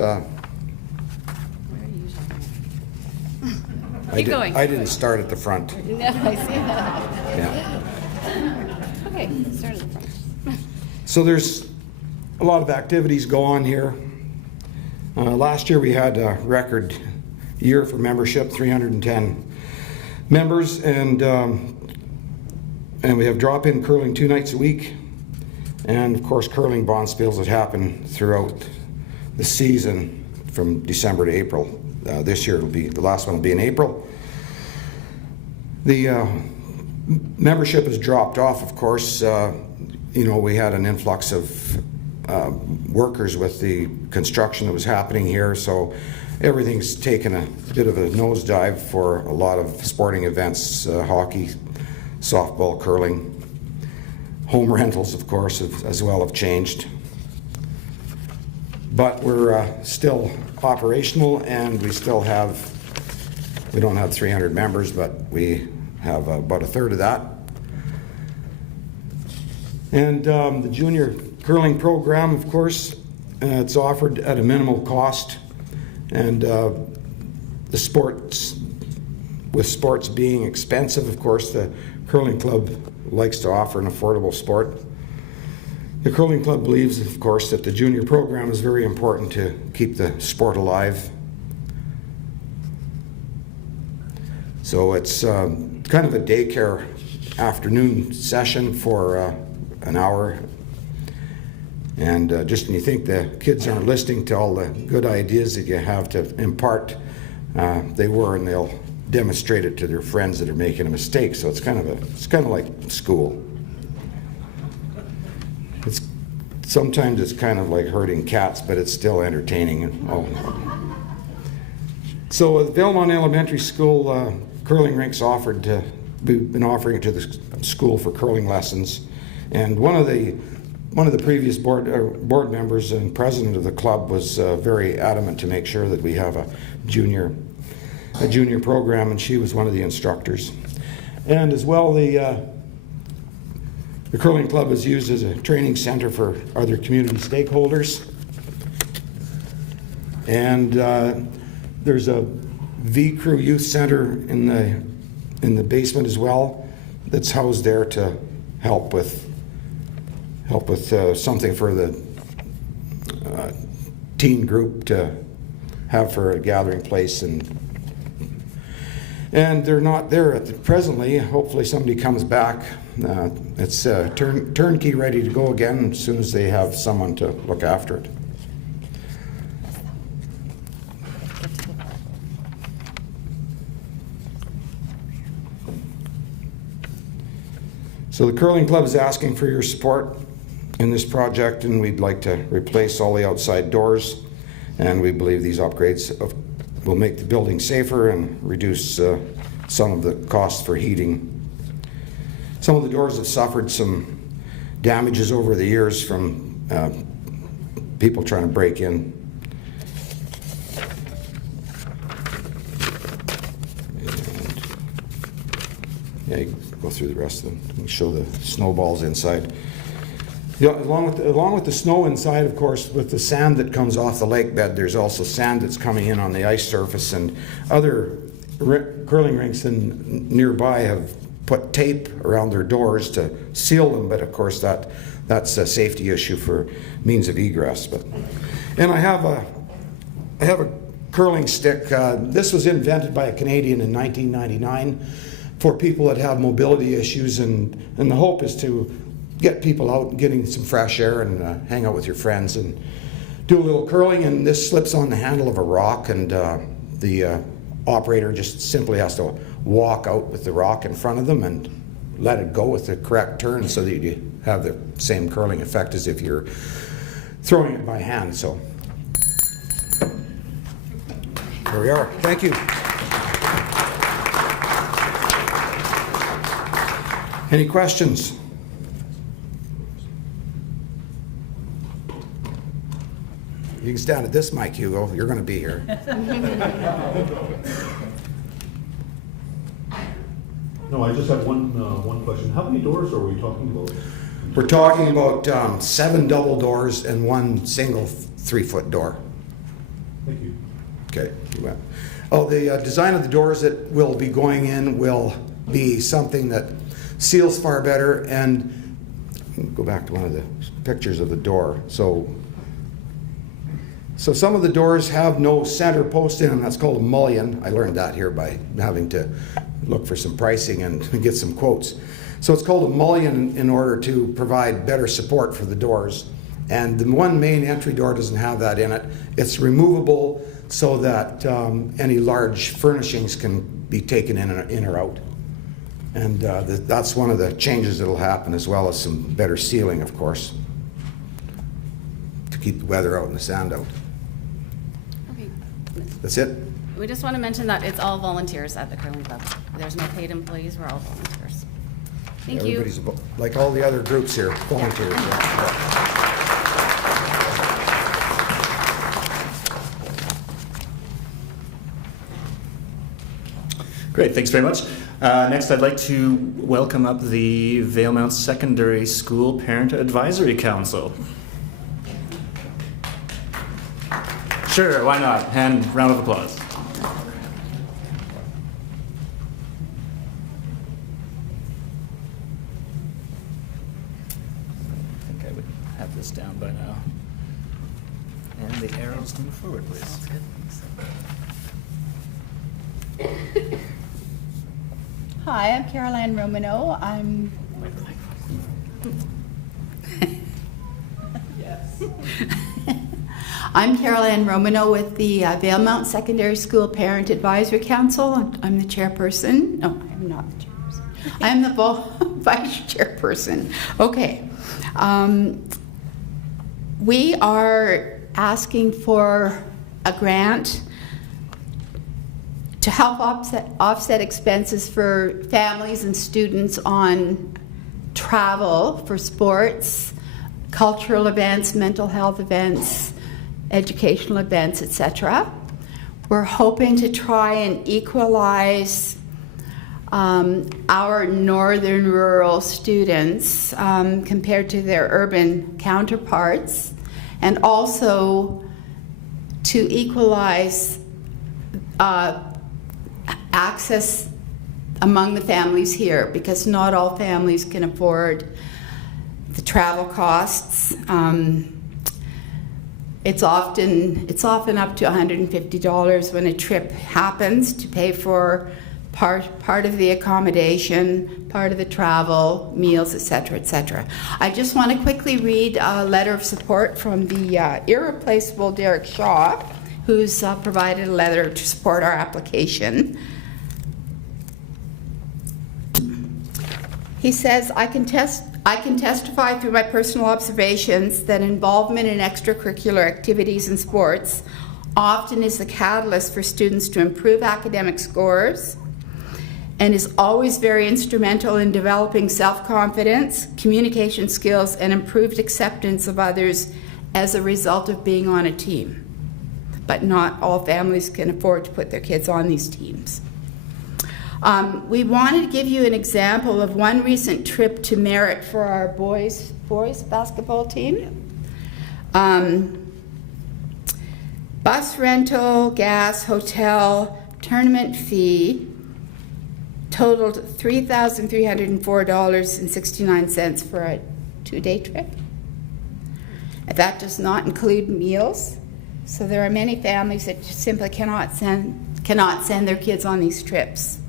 Keep going. I didn't start at the front. No, I see that. Yeah. Okay, start at the front. So there's a lot of activities go on here. Last year we had a record year for membership, 310 members, and we have drop-in curling 2 nights a week, and of course curling bonspiels that happen throughout the season from December to April. This year the last one will be in April. The membership has dropped off, of course. You know, we had an influx of workers with the construction that was happening here, so everything's taken a bit of a nosedive for a lot of sporting events, hockey, softball, curling. Home rentals, of course, as well have changed. But we're still operational, and we don't have 300 members, but we have about a third of that. And the junior curling program, of course, it's offered at a minimal cost, and the sports, with sports being expensive, of course, the curling club likes to offer an affordable sport. The curling club believes, of course, that the junior program is very important to keep the sport alive. So it's kind of a daycare afternoon session for an hour. And just when you think the kids aren't listening to all the good ideas that you have to impart, they were, and they'll demonstrate it to their friends that are making a mistake. So it's kind of like school. Sometimes it's kind of like herding cats, but it's still entertaining. So the Valemount Elementary School curling rinks we've been offering it to the school for curling lessons, and one of the previous board members and president of the club was very adamant to make sure that we have a junior program, and she was one of the instructors. And as well, the curling club is used as a training center for other community stakeholders. And there's a V-Crew Youth Center in the basement as well that's housed there to help with something for the teen group to have for a gathering place. And they're not there presently. Hopefully somebody comes back. It's turnkey, ready to go again as soon as they have someone to look after it. So the curling club is asking for your support in this project, and we'd like to replace all the outside doors, and we believe these upgrades will make the building safer and reduce some of the costs for heating. Some of the doors have suffered some damages over the years from people trying to break in. Yeah, you can go through the rest of them. You can show the snowballs inside. Yeah, along with the snow inside, of course, with the sand that comes off the lake bed, there's also sand that's coming in on the ice surface, and other curling rinks nearby have put tape around their doors to seal them, but of course that's a safety issue for means of egress. And I have a curling stick. This was invented by a Canadian in 1999 for people that have mobility issues, and the hope is to get people out and getting some fresh air and hang out with your friends and do a little curling. And this slips on the handle of a rock, and the operator just simply has to walk out with the rock in front of them and let it go with the correct turn so that you have the same curling effect as if you're throwing it by hand. So there we are. Thank you. Any questions? You can stand at this mic, Hugo. You're going to be here. No, I just have one question. How many doors are we talking about? We're talking about 7 double doors and 1 single 3-foot door. Thank you. Okay. You bet. Oh, the design of the doors that will be going in will be something that seals far better, and go back to one of the pictures of the door. So some of the doors have no center post in them. That's called a mullion. I learned that here by having to look for some pricing and get some quotes. So it's called a mullion in order to provide better support for the doors. And the one main entry door doesn't have that in it. It's removable so that any large furnishings can be taken in or out. And that's one of the changes that will happen, as well as some better sealing, of course, to keep the weather out and the sand out. Okay. That's it. We just want to mention that it's all volunteers at the curling club. There's no paid employees. We're all volunteers. Thank you. Everybody's like all the other groups here, volunteers. Great, thanks very much. Next, I'd like to welcome up the Valemount Secondary School Parent Advisory Council. Sure, why not? Round of applause. I think I would have this down by now. And the arrows to move forward, please. That's good. Hi, I'm Caroline Romano. I'm Caroline Romano with the Valemount Secondary School Parent Advisory Council. I'm the chairperson. No, I'm not the chairperson. I'm the vice chairperson. Okay. We are asking for a grant to help offset expenses for families and students on travel for sports, cultural events, mental health events, educational events, etc. We're hoping to try and equalize our northern rural students compared to their urban counterparts, and also to equalize access among the families here, because not all families can afford the travel costs. It's often up to $150 when a trip happens to pay for part of the accommodation, part of the travel, meals, etc., etc. I just want to quickly read a letter of support from the irreplaceable Derek Shaw, who's provided a letter to support our application. He says, I can testify through my personal observations that involvement in extracurricular activities and sports often is the catalyst for students to improve academic scores, and is always very instrumental in developing self-confidence, communication skills, and improved acceptance of others as a result of being on a team. But not all families can afford to put their kids on these teams. We wanted to give you an example of one recent trip to Merritt for our boys basketball team. Bus rental, gas, hotel, tournament fee totaled $3,304.69 for a 2-day trip. That does not include meals. So there are many families that just simply cannot send their kids on these trips.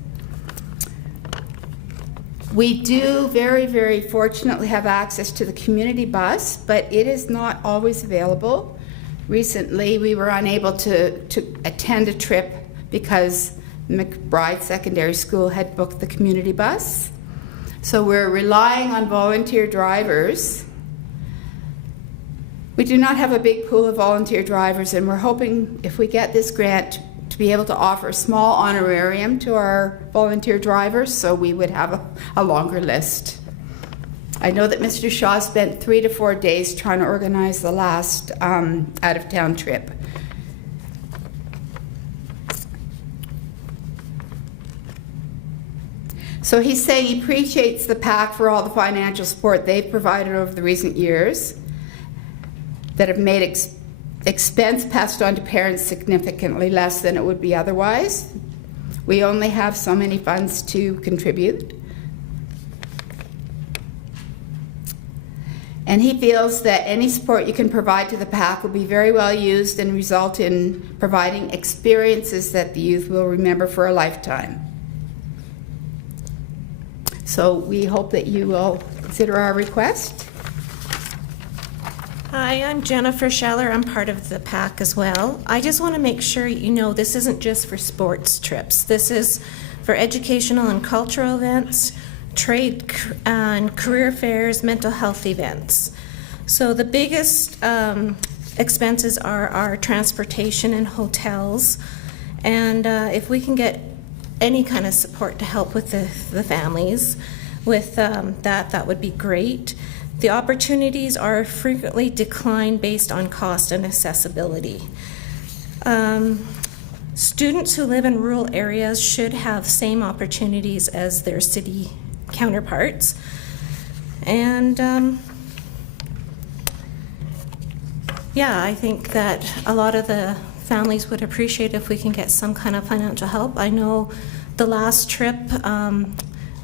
We do very, very fortunately have access to the community bus, but it is not always available. Recently, we were unable to attend a trip because McBride Secondary School had booked the community bus. So we're relying on volunteer drivers. We do not have a big pool of volunteer drivers, and we're hoping, if we get this grant, to be able to offer a small honorarium to our volunteer drivers, so we would have a longer list. I know that Mr. Shaw spent 3 to 4 days trying to organize the last out-of-town trip. So he's saying he appreciates the PAC for all the financial support they've provided over the recent years that have made expense passed on to parents significantly less than it would be otherwise. We only have so many funds to contribute. And he feels that any support you can provide to the PAC will be very well used and result in providing experiences that the youth will remember for a lifetime. So we hope that you will consider our request. Hi, I'm Jennifer Scheller. I'm part of the PAC as well. I just want to make sure you know this isn't just for sports trips. This is for educational and cultural events, trade and career fairs, mental health events. So the biggest expenses are our transportation and hotels. And if we can get any kind of support to help with the families with that would be great. The opportunities are frequently declined based on cost and accessibility. Students who live in rural areas should have same opportunities as their city counterparts. And yeah, I think that a lot of the families would appreciate if we can get some kind of financial help. I know the last trip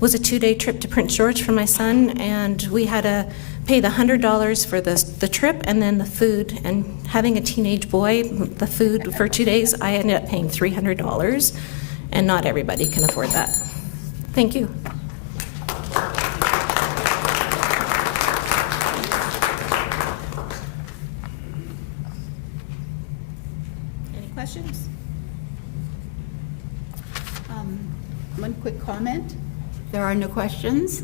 was a 2-day trip to Prince George for my son, and we had to pay the $100 for the trip and then the food. And having a teenage boy, the food for 2 days, I ended up paying $300, and not everybody can afford that. Thank you. Any questions? One quick comment. There are no questions.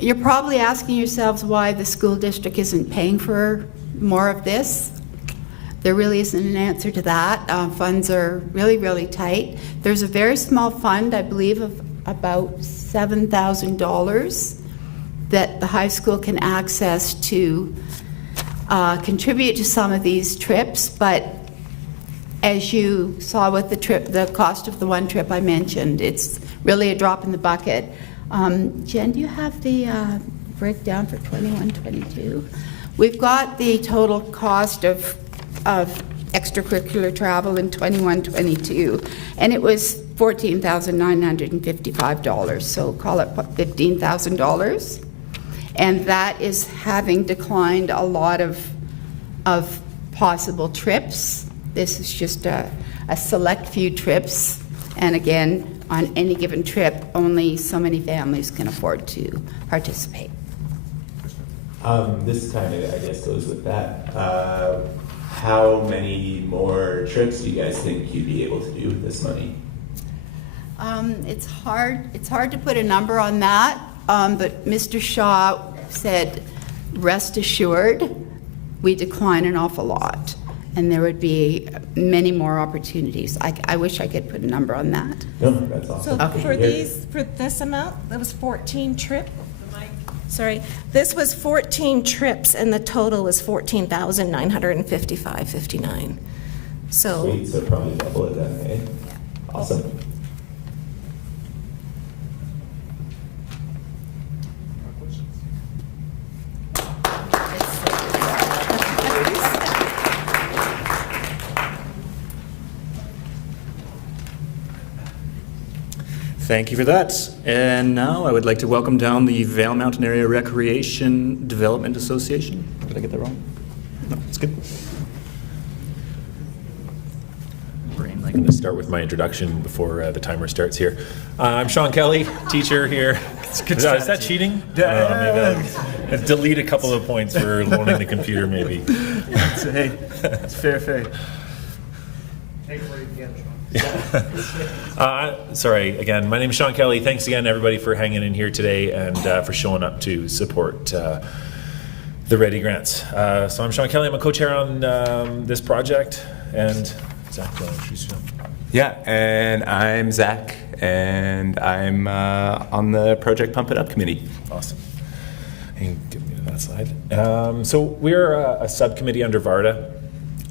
You're probably asking yourselves why the school district isn't paying for more of this. There really isn't an answer to that. Funds are really, really tight. There's a very small fund, I believe, of about $7,000 that the high school can access to contribute to some of these trips, but as you saw with the cost of the one trip I mentioned, it's really a drop in the bucket. Jen, do you have the breakdown for 21-22? We've got the total cost of extracurricular travel in 21-22, and it was $14,955, so call it $15,000. And that is having declined a lot of possible trips. This is just a select few trips, and again, on any given trip, only so many families can afford to participate. This kind of, I guess, goes with that. How many more trips do you guys think you'd be able to do with this money? It's hard to put a number on that, but Mr. Shaw said, rest assured, we decline an awful lot, and there would be many more opportunities. I wish I could put a number on that. No, that's awesome. So for this amount, that was 14 trips. Sorry, this was 14 trips, and the total was $14,955.59. So sweet, so probably double it then, eh? Yeah. Awesome. Thank you for that. And now I would like to welcome down the Valemount Area Recreation Development Association. Did I get that wrong? No, it's good. I'm going to start with my introduction before the timer starts here. I'm Sean Kelly, teacher here. Is that cheating? Maybe I'll delete a couple of points for loaning the computer, maybe. Hey, it's fair. Take it where you can, Sean. Sorry, again, my name is Sean Kelly. Thanks again, everybody, for hanging in here today and for showing up to support the ReDi grants. So I'm Sean Kelly. I'm a co-chair on this project. And Zach, do you want to introduce yourself? Yeah, and I'm Zach, and I'm on the Project Pump It Up committee. Awesome. And get me to that slide. So we're a subcommittee under VARDA.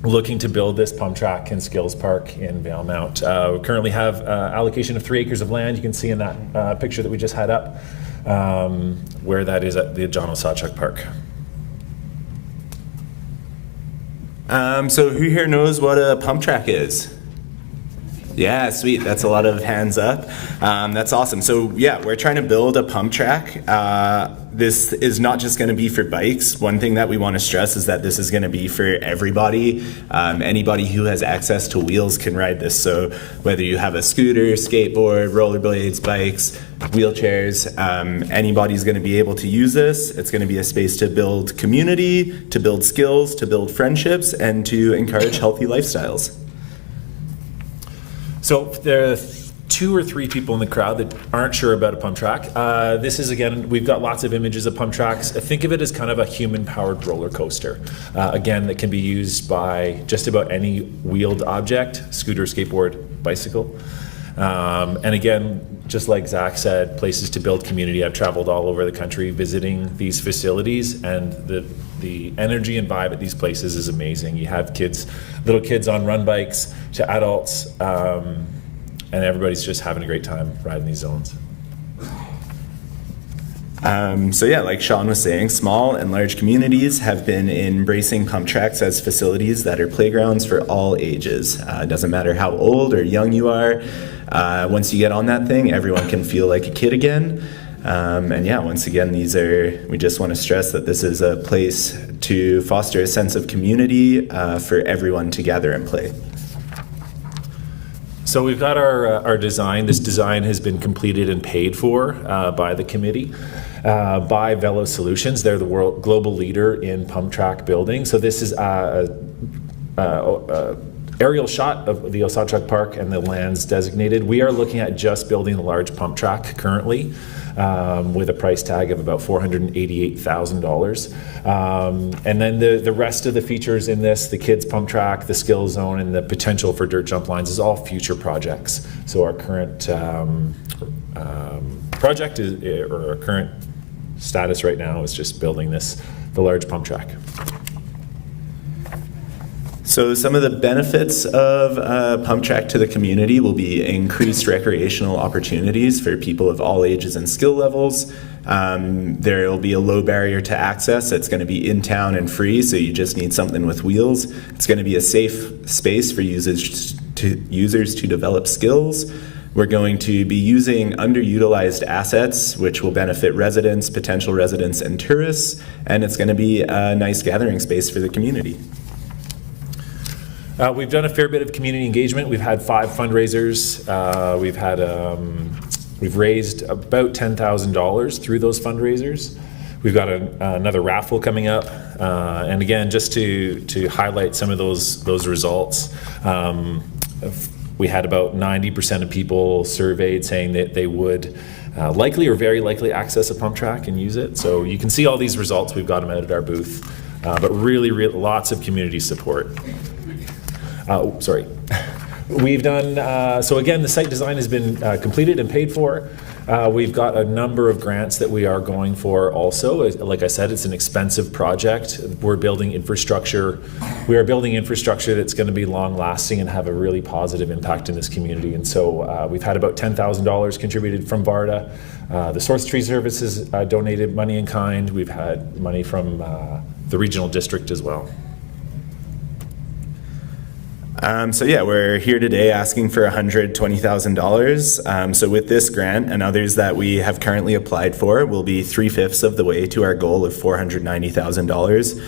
looking to build this pump track and skills park in Valemount. We currently have allocation of 3 acres of land. You can see in that picture that we just had up where that is at the John Osachuk Park. So who here knows what a pump track is? Yeah, sweet. That's a lot of hands up. That's awesome. So yeah, we're trying to build a pump track. This is not just going to be for bikes. One thing that we want to stress is that this is going to be for everybody. Anybody who has access to wheels can ride this. So whether you have a scooter, skateboard, rollerblades, bikes, wheelchairs, anybody's going to be able to use this. It's going to be a space to build community, to build skills, to build friendships, and to encourage healthy lifestyles. So there are 2 or 3 people in the crowd that aren't sure about a pump track. This is, again, we've got lots of images of pump tracks. Think of it as kind of a human-powered roller coaster. Again, that can be used by just about any wheeled object, scooter, skateboard, bicycle. And again, just like Zach said, places to build community. I've traveled all over the country visiting these facilities, and the energy and vibe at these places is amazing. You have kids, little kids on run bikes to adults, and everybody's just having a great time riding these zones. So yeah, like Sean was saying, small and large communities have been embracing pump tracks as facilities that are playgrounds for all ages. It doesn't matter how old or young you are. Once you get on that thing, everyone can feel like a kid again. And yeah, once again, we just want to stress that this is a place to foster a sense of community for everyone to gather and play. So we've got our design. This design has been completed and paid for by the committee, by Velo Solutions. They're the global leader in pump track building. So this is aerial shot of the Osachuk Park and the lands designated. We are looking at just building the large pump track currently, with a price tag of about $488,000. And then the rest of the features in this, the kids pump track, the skill zone, and the potential for dirt jump lines is all future projects. So our current project or our current status right now is just building the large pump track. So some of the benefits of a pump track to the community will be increased recreational opportunities for people of all ages and skill levels. There will be a low barrier to access. It's going to be in town and free, so you just need something with wheels. It's going to be a safe space for users to develop skills. We're going to be using underutilized assets, which will benefit residents, potential residents, and tourists, and it's going to be a nice gathering space for the community. We've done a fair bit of community engagement. We've had 5 fundraisers. We've raised about $10,000 through those fundraisers. We've got another raffle coming up, and again, just to highlight some of those results. We had about 90% of people surveyed saying that they would likely or very likely access a pump track and use it. So you can see all these results. We've got them out at our booth, but really lots of community support. We've done, so again, the site design has been completed and paid for. We've got a number of grants that we are going for also. Like I said, it's an expensive project. We're building infrastructure. We are building infrastructure that's going to be long lasting and have a really positive impact in this community. And so we've had about $10,000 contributed from VARDA. The Source Tree Services donated money in kind. We've had money from the regional district as well. So yeah, we're here today asking for $120,000. So with this grant and others that we have currently applied for, we'll be 3/5 of the way to our goal of $490,000.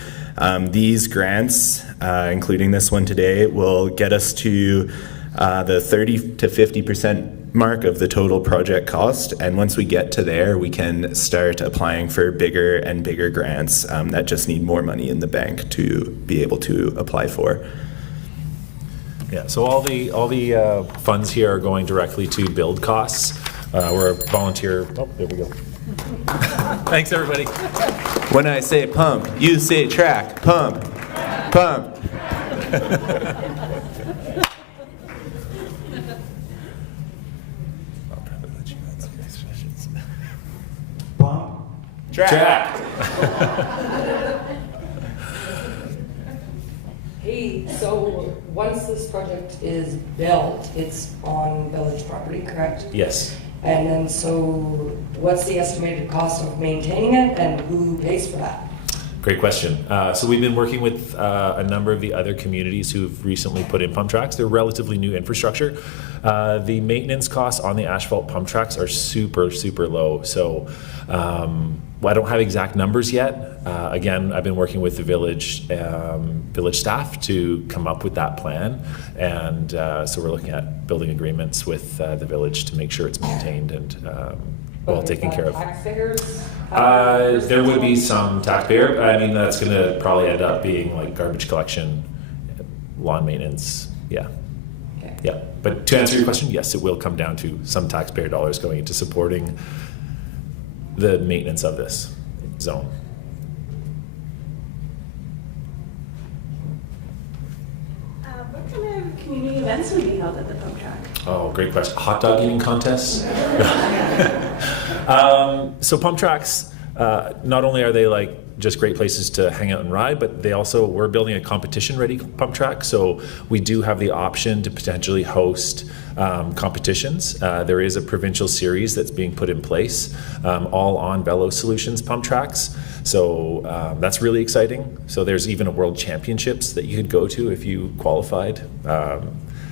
These grants, including this one today, will get us to the 30 to 50% mark of the total project cost. And once we get to there, we can start applying for bigger and bigger grants that just need more money in the bank to be able to apply for. Yeah, so all the funds here are going directly to build costs. We're a volunteer. Oh, there we go. Thanks, everybody. When I say pump, you say track. Pump, pump. Pump. Track. Hey, so once this project is built, it's on village property, correct? Yes. And then so what's the estimated cost of maintaining it and who pays for that? Great question. So we've been working with a number of the other communities who've recently put in pump tracks. They're relatively new infrastructure. The maintenance costs on the asphalt pump tracks are super, super low. So I don't have exact numbers yet. Again, I've been working with the village staff to come up with that plan. And so we're looking at building agreements with the village to make sure it's maintained and well taken care of. Taxpayers? There would be some taxpayer. I mean, that's going to probably end up being like garbage collection, lawn maintenance. Yeah. Okay. Yeah. But to answer your question, yes, it will come down to some taxpayer dollars going into supporting the maintenance of this zone. What kind of community events would be held at the pump track? Oh, great question. Hot dog eating contests? So pump tracks, not only are they like just great places to hang out and ride, but we're building a competition-ready pump track. So we do have the option to potentially host competitions. There is a provincial series that's being put in place, all on Velo Solutions pump tracks. So that's really exciting. So there's even a world championships that you could go to if you qualified.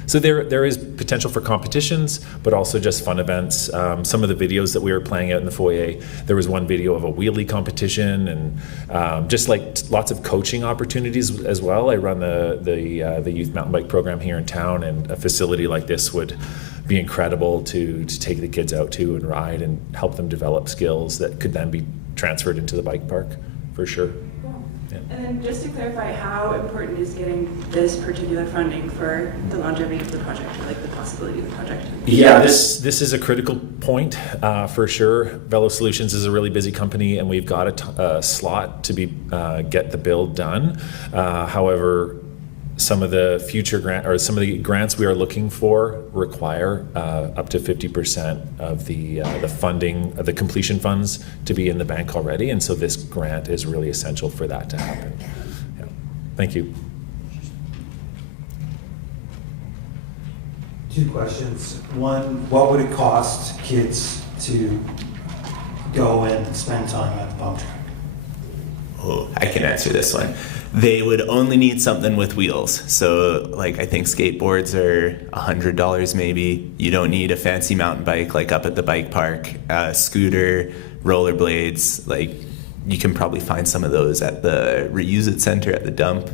So there is potential for competitions, but also just fun events. Some of the videos that we were playing out in the foyer, there was one video of a wheelie competition and just like lots of coaching opportunities as well. I run the youth mountain bike program here in town, and a facility like this would be incredible to take the kids out to and ride and help them develop skills that could then be transferred into the bike park for sure. And then just to clarify, how important is getting this particular funding for the longevity of the project, or like the possibility of the project? Yeah, this is a critical point for sure. Velo Solutions is a really busy company, and we've got a slot to get the build done. However, some of the some of the grants we are looking for require up to 50% of the funding of the completion funds to be in the bank already, and so this grant is really essential for that to happen. Yeah. Thank you. 2 questions. One, what would it cost kids to go and spend time at the pump track? Oh, I can answer this one. They would only need something with wheels. So, like, I think skateboards are $100 maybe. You don't need a fancy mountain bike like up at the bike park. Scooter, rollerblades, like, you can probably find some of those at the Reuse It Center at the dump.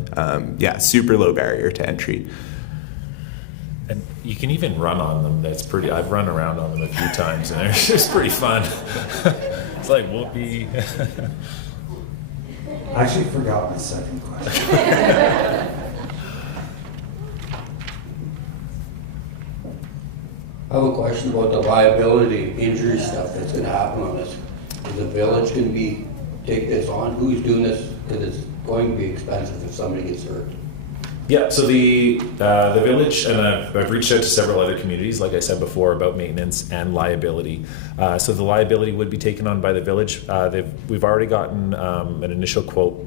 Yeah, super low barrier to entry. And you can even run on them. I've run around on them a few times, and it's pretty fun. It's like whoopee. I actually forgot my second question. I have a question about the liability, injury stuff that's going to happen on this. Is the village going to take this on? Who's doing this? Because it's going to be expensive if somebody gets hurt. Yeah, so the village, and I've reached out to several other communities, like I said before, about maintenance and liability. So the liability would be taken on by the village. We've already gotten an initial quote,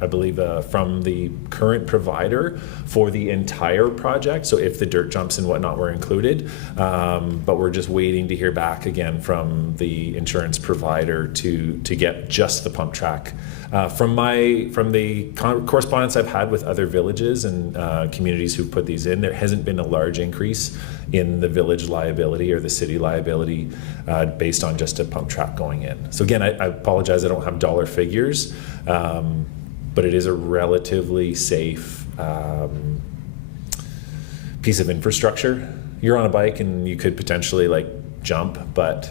I believe, from the current provider for the entire project. So if the dirt jumps and whatnot were included, but we're just waiting to hear back again from the insurance provider to get just the pump track. From the correspondence I've had with other villages and communities who put these in, there hasn't been a large increase in the village liability or the city liability based on just a pump track going in. So again, I apologize, I don't have dollar figures, but it is a relatively safe piece of infrastructure. You're on a bike and you could potentially like jump, but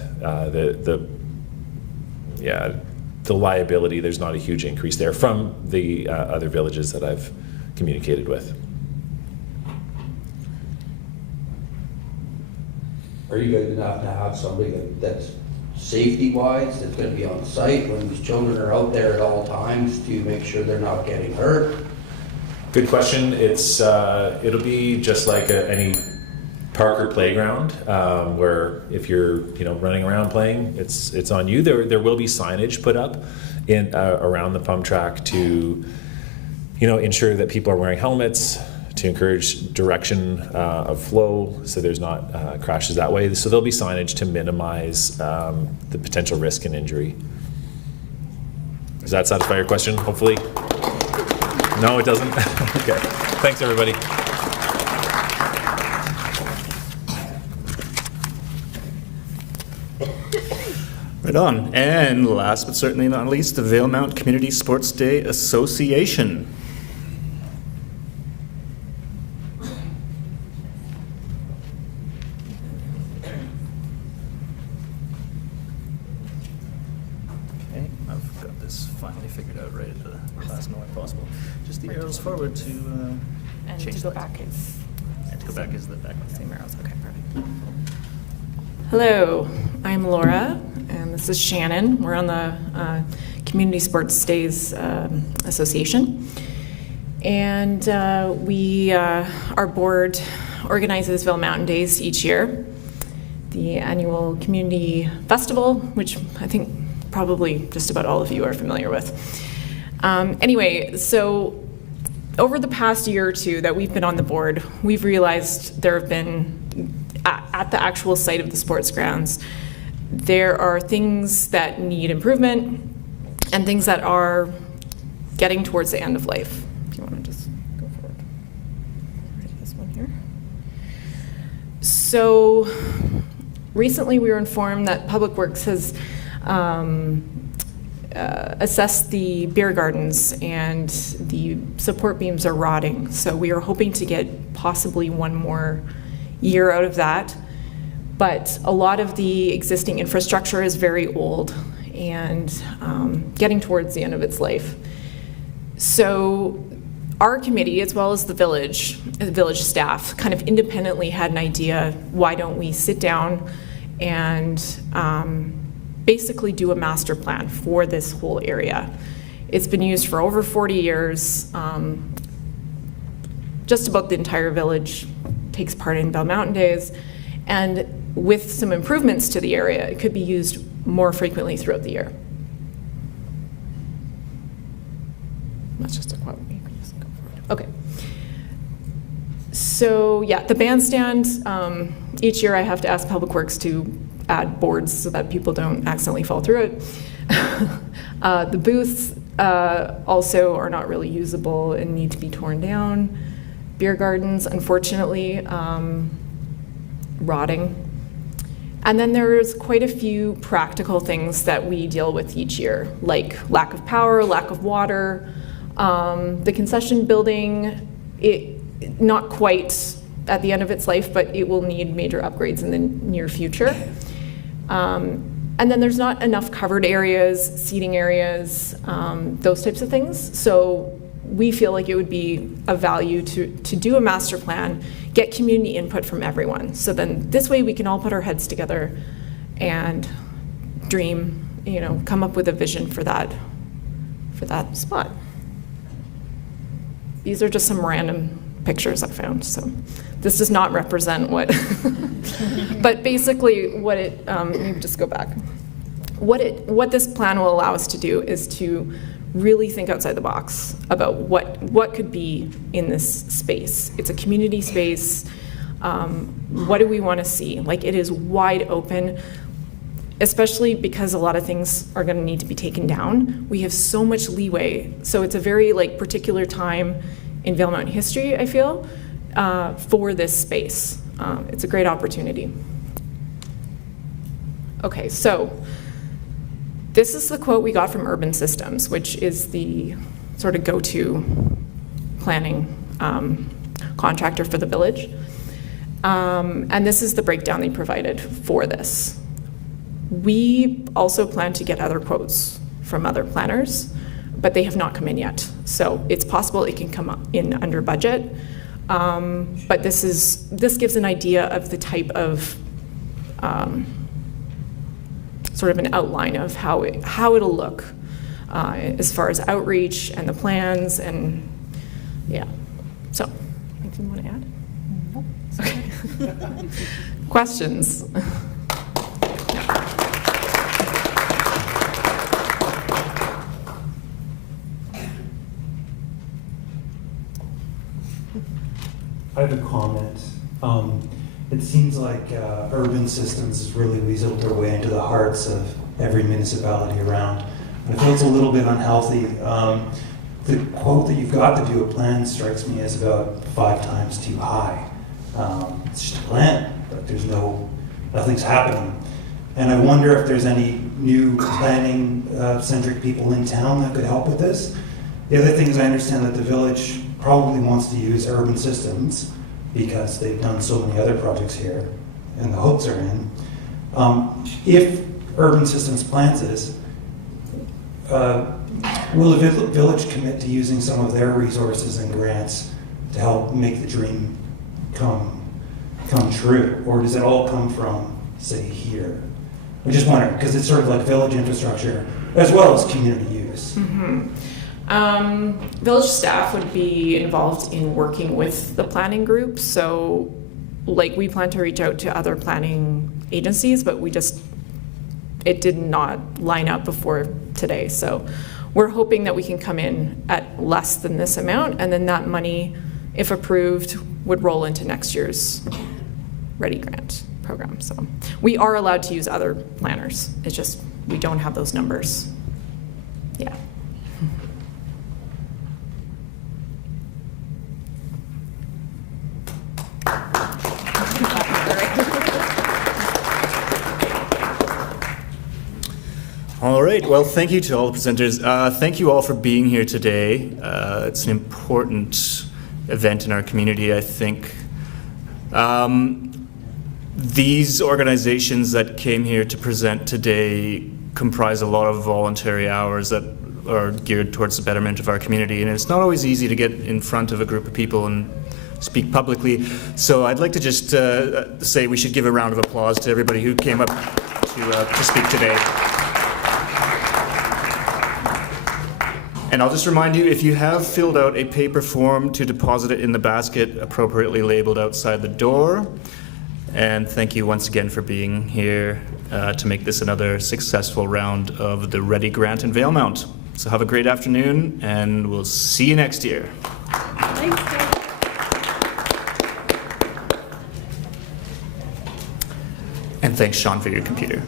the liability, there's not a huge increase there from the other villages that I've communicated with. Are you guys going to have somebody that's safety-wise, that's going to be on site when these children are out there at all times to make sure they're not getting hurt? Good question. It'll be just like any park or playground where if you're running around playing, it's on you. There will be signage put up in around the pump track to ensure that people are wearing helmets, to encourage direction of flow so there's not crashes that way. So there'll be signage to minimize the potential risk and injury. Does that satisfy your question, hopefully? No, it doesn't? Okay. Thanks, everybody. Right on. And last but certainly not least, the Valemount Community Sports Day Association. Okay, I've got this finally figured out right at the last moment possible. Just the arrows forward to And change to go that. back is And to go back is the back one. same arrows. Okay, perfect. Hello, I'm Laura, and this is Shannon. We're on the Community Sports Days Association. And our board organizes Valemount Days each year, the annual community festival, which I think probably just about all of you are familiar with. Anyway, so over the past year or two that we've been on the board, we've realized there have been, at the actual site of the sports grounds, there are things that need improvement and things that are getting towards the end of life. If you want to just go forward. This one here. So recently we were informed that Public Works has assessed the beer gardens and the support beams are rotting. So we are hoping to get possibly one more year out of that. But a lot of the existing infrastructure is very old and getting towards the end of its life. So our committee, as well as the village staff, kind of independently had an idea, why don't we sit down and basically do a master plan for this whole area. It's been used for over 40 years. Just about the entire village takes part in Valemount Days. And with some improvements to the area, it could be used more frequently throughout the year. That's just a quote. You can just go forward. Okay. So yeah, the bandstand, each year I have to ask Public Works to add boards so that people don't accidentally fall through it. The booths also are not really usable and need to be torn down. Beer gardens, unfortunately, rotting. And then there's quite a few practical things that we deal with each year, like lack of power, lack of water. The concession building, not quite at the end of its life, but it will need major upgrades in the near future. And then there's not enough covered areas, seating areas, those types of things. So we feel like it would be of value to do a master plan, get community input from everyone. So then this way we can all put our heads together and dream, come up with a vision for that spot. These are just some random pictures I found. So this does not represent what, but basically what it, maybe just go back. What this plan will allow us to do is to really think outside the box about what could be in this space. It's a community space. What do we want to see? Like, it is wide open, especially because a lot of things are going to need to be taken down. We have so much leeway. So it's a very particular time in Valemount history, I feel, for this space. It's a great opportunity. Okay, so this is the quote we got from Urban Systems, which is the sort of go-to planning contractor for the village. And this is the breakdown they provided for this. We also plan to get other quotes from other planners, but they have not come in yet. So it's possible it can come in under budget. But this gives an idea of the type of sort of an outline of how it'll look as far as outreach and the plans and yeah. So, anything you want to add? No. Okay. Questions? I have a comment. It seems like urban systems has really weaseled their way into the hearts of every municipality around. And I feel it's a little bit unhealthy. The quote that you've got to do a plan strikes me as about 5 times too high. It's just a plan, but there's nothing's happening. And I wonder if there's any new planning-centric people in town that could help with this. The other thing is I understand that the village probably wants to use urban systems because they've done so many other projects here, and the hooks are in. If urban systems plans this, will the village commit to using some of their resources and grants to help make the dream come true? Or does it all come from, say, here? I just wonder, because it's sort of like village infrastructure as well as community use. Village staff would be involved in working with the planning group. So like we plan to reach out to other planning agencies, but it did not line up before today. So we're hoping that we can come in at less than this amount, and then that money, if approved, would roll into next year's ReDi grant program. So we are allowed to use other planners. It's just we don't have those numbers. Yeah. All right, well, thank you to all the presenters. Thank you all for being here today. It's an important event in our community, I think. These organizations that came here to present today comprise a lot of voluntary hours that are geared towards the betterment of our community, and it's not always easy to get in front of a group of people and speak publicly. So I'd like to just say we should give a round of applause to everybody who came up to speak today. And I'll just remind you, if you have filled out a paper form, to deposit it in the basket appropriately labeled outside the door. And thank you once again for being here to make this another successful round of the ReDi grant in Valemount. So have a great afternoon, and we'll see you next year. Thanks, Dave. And thanks, Sean, for your computer.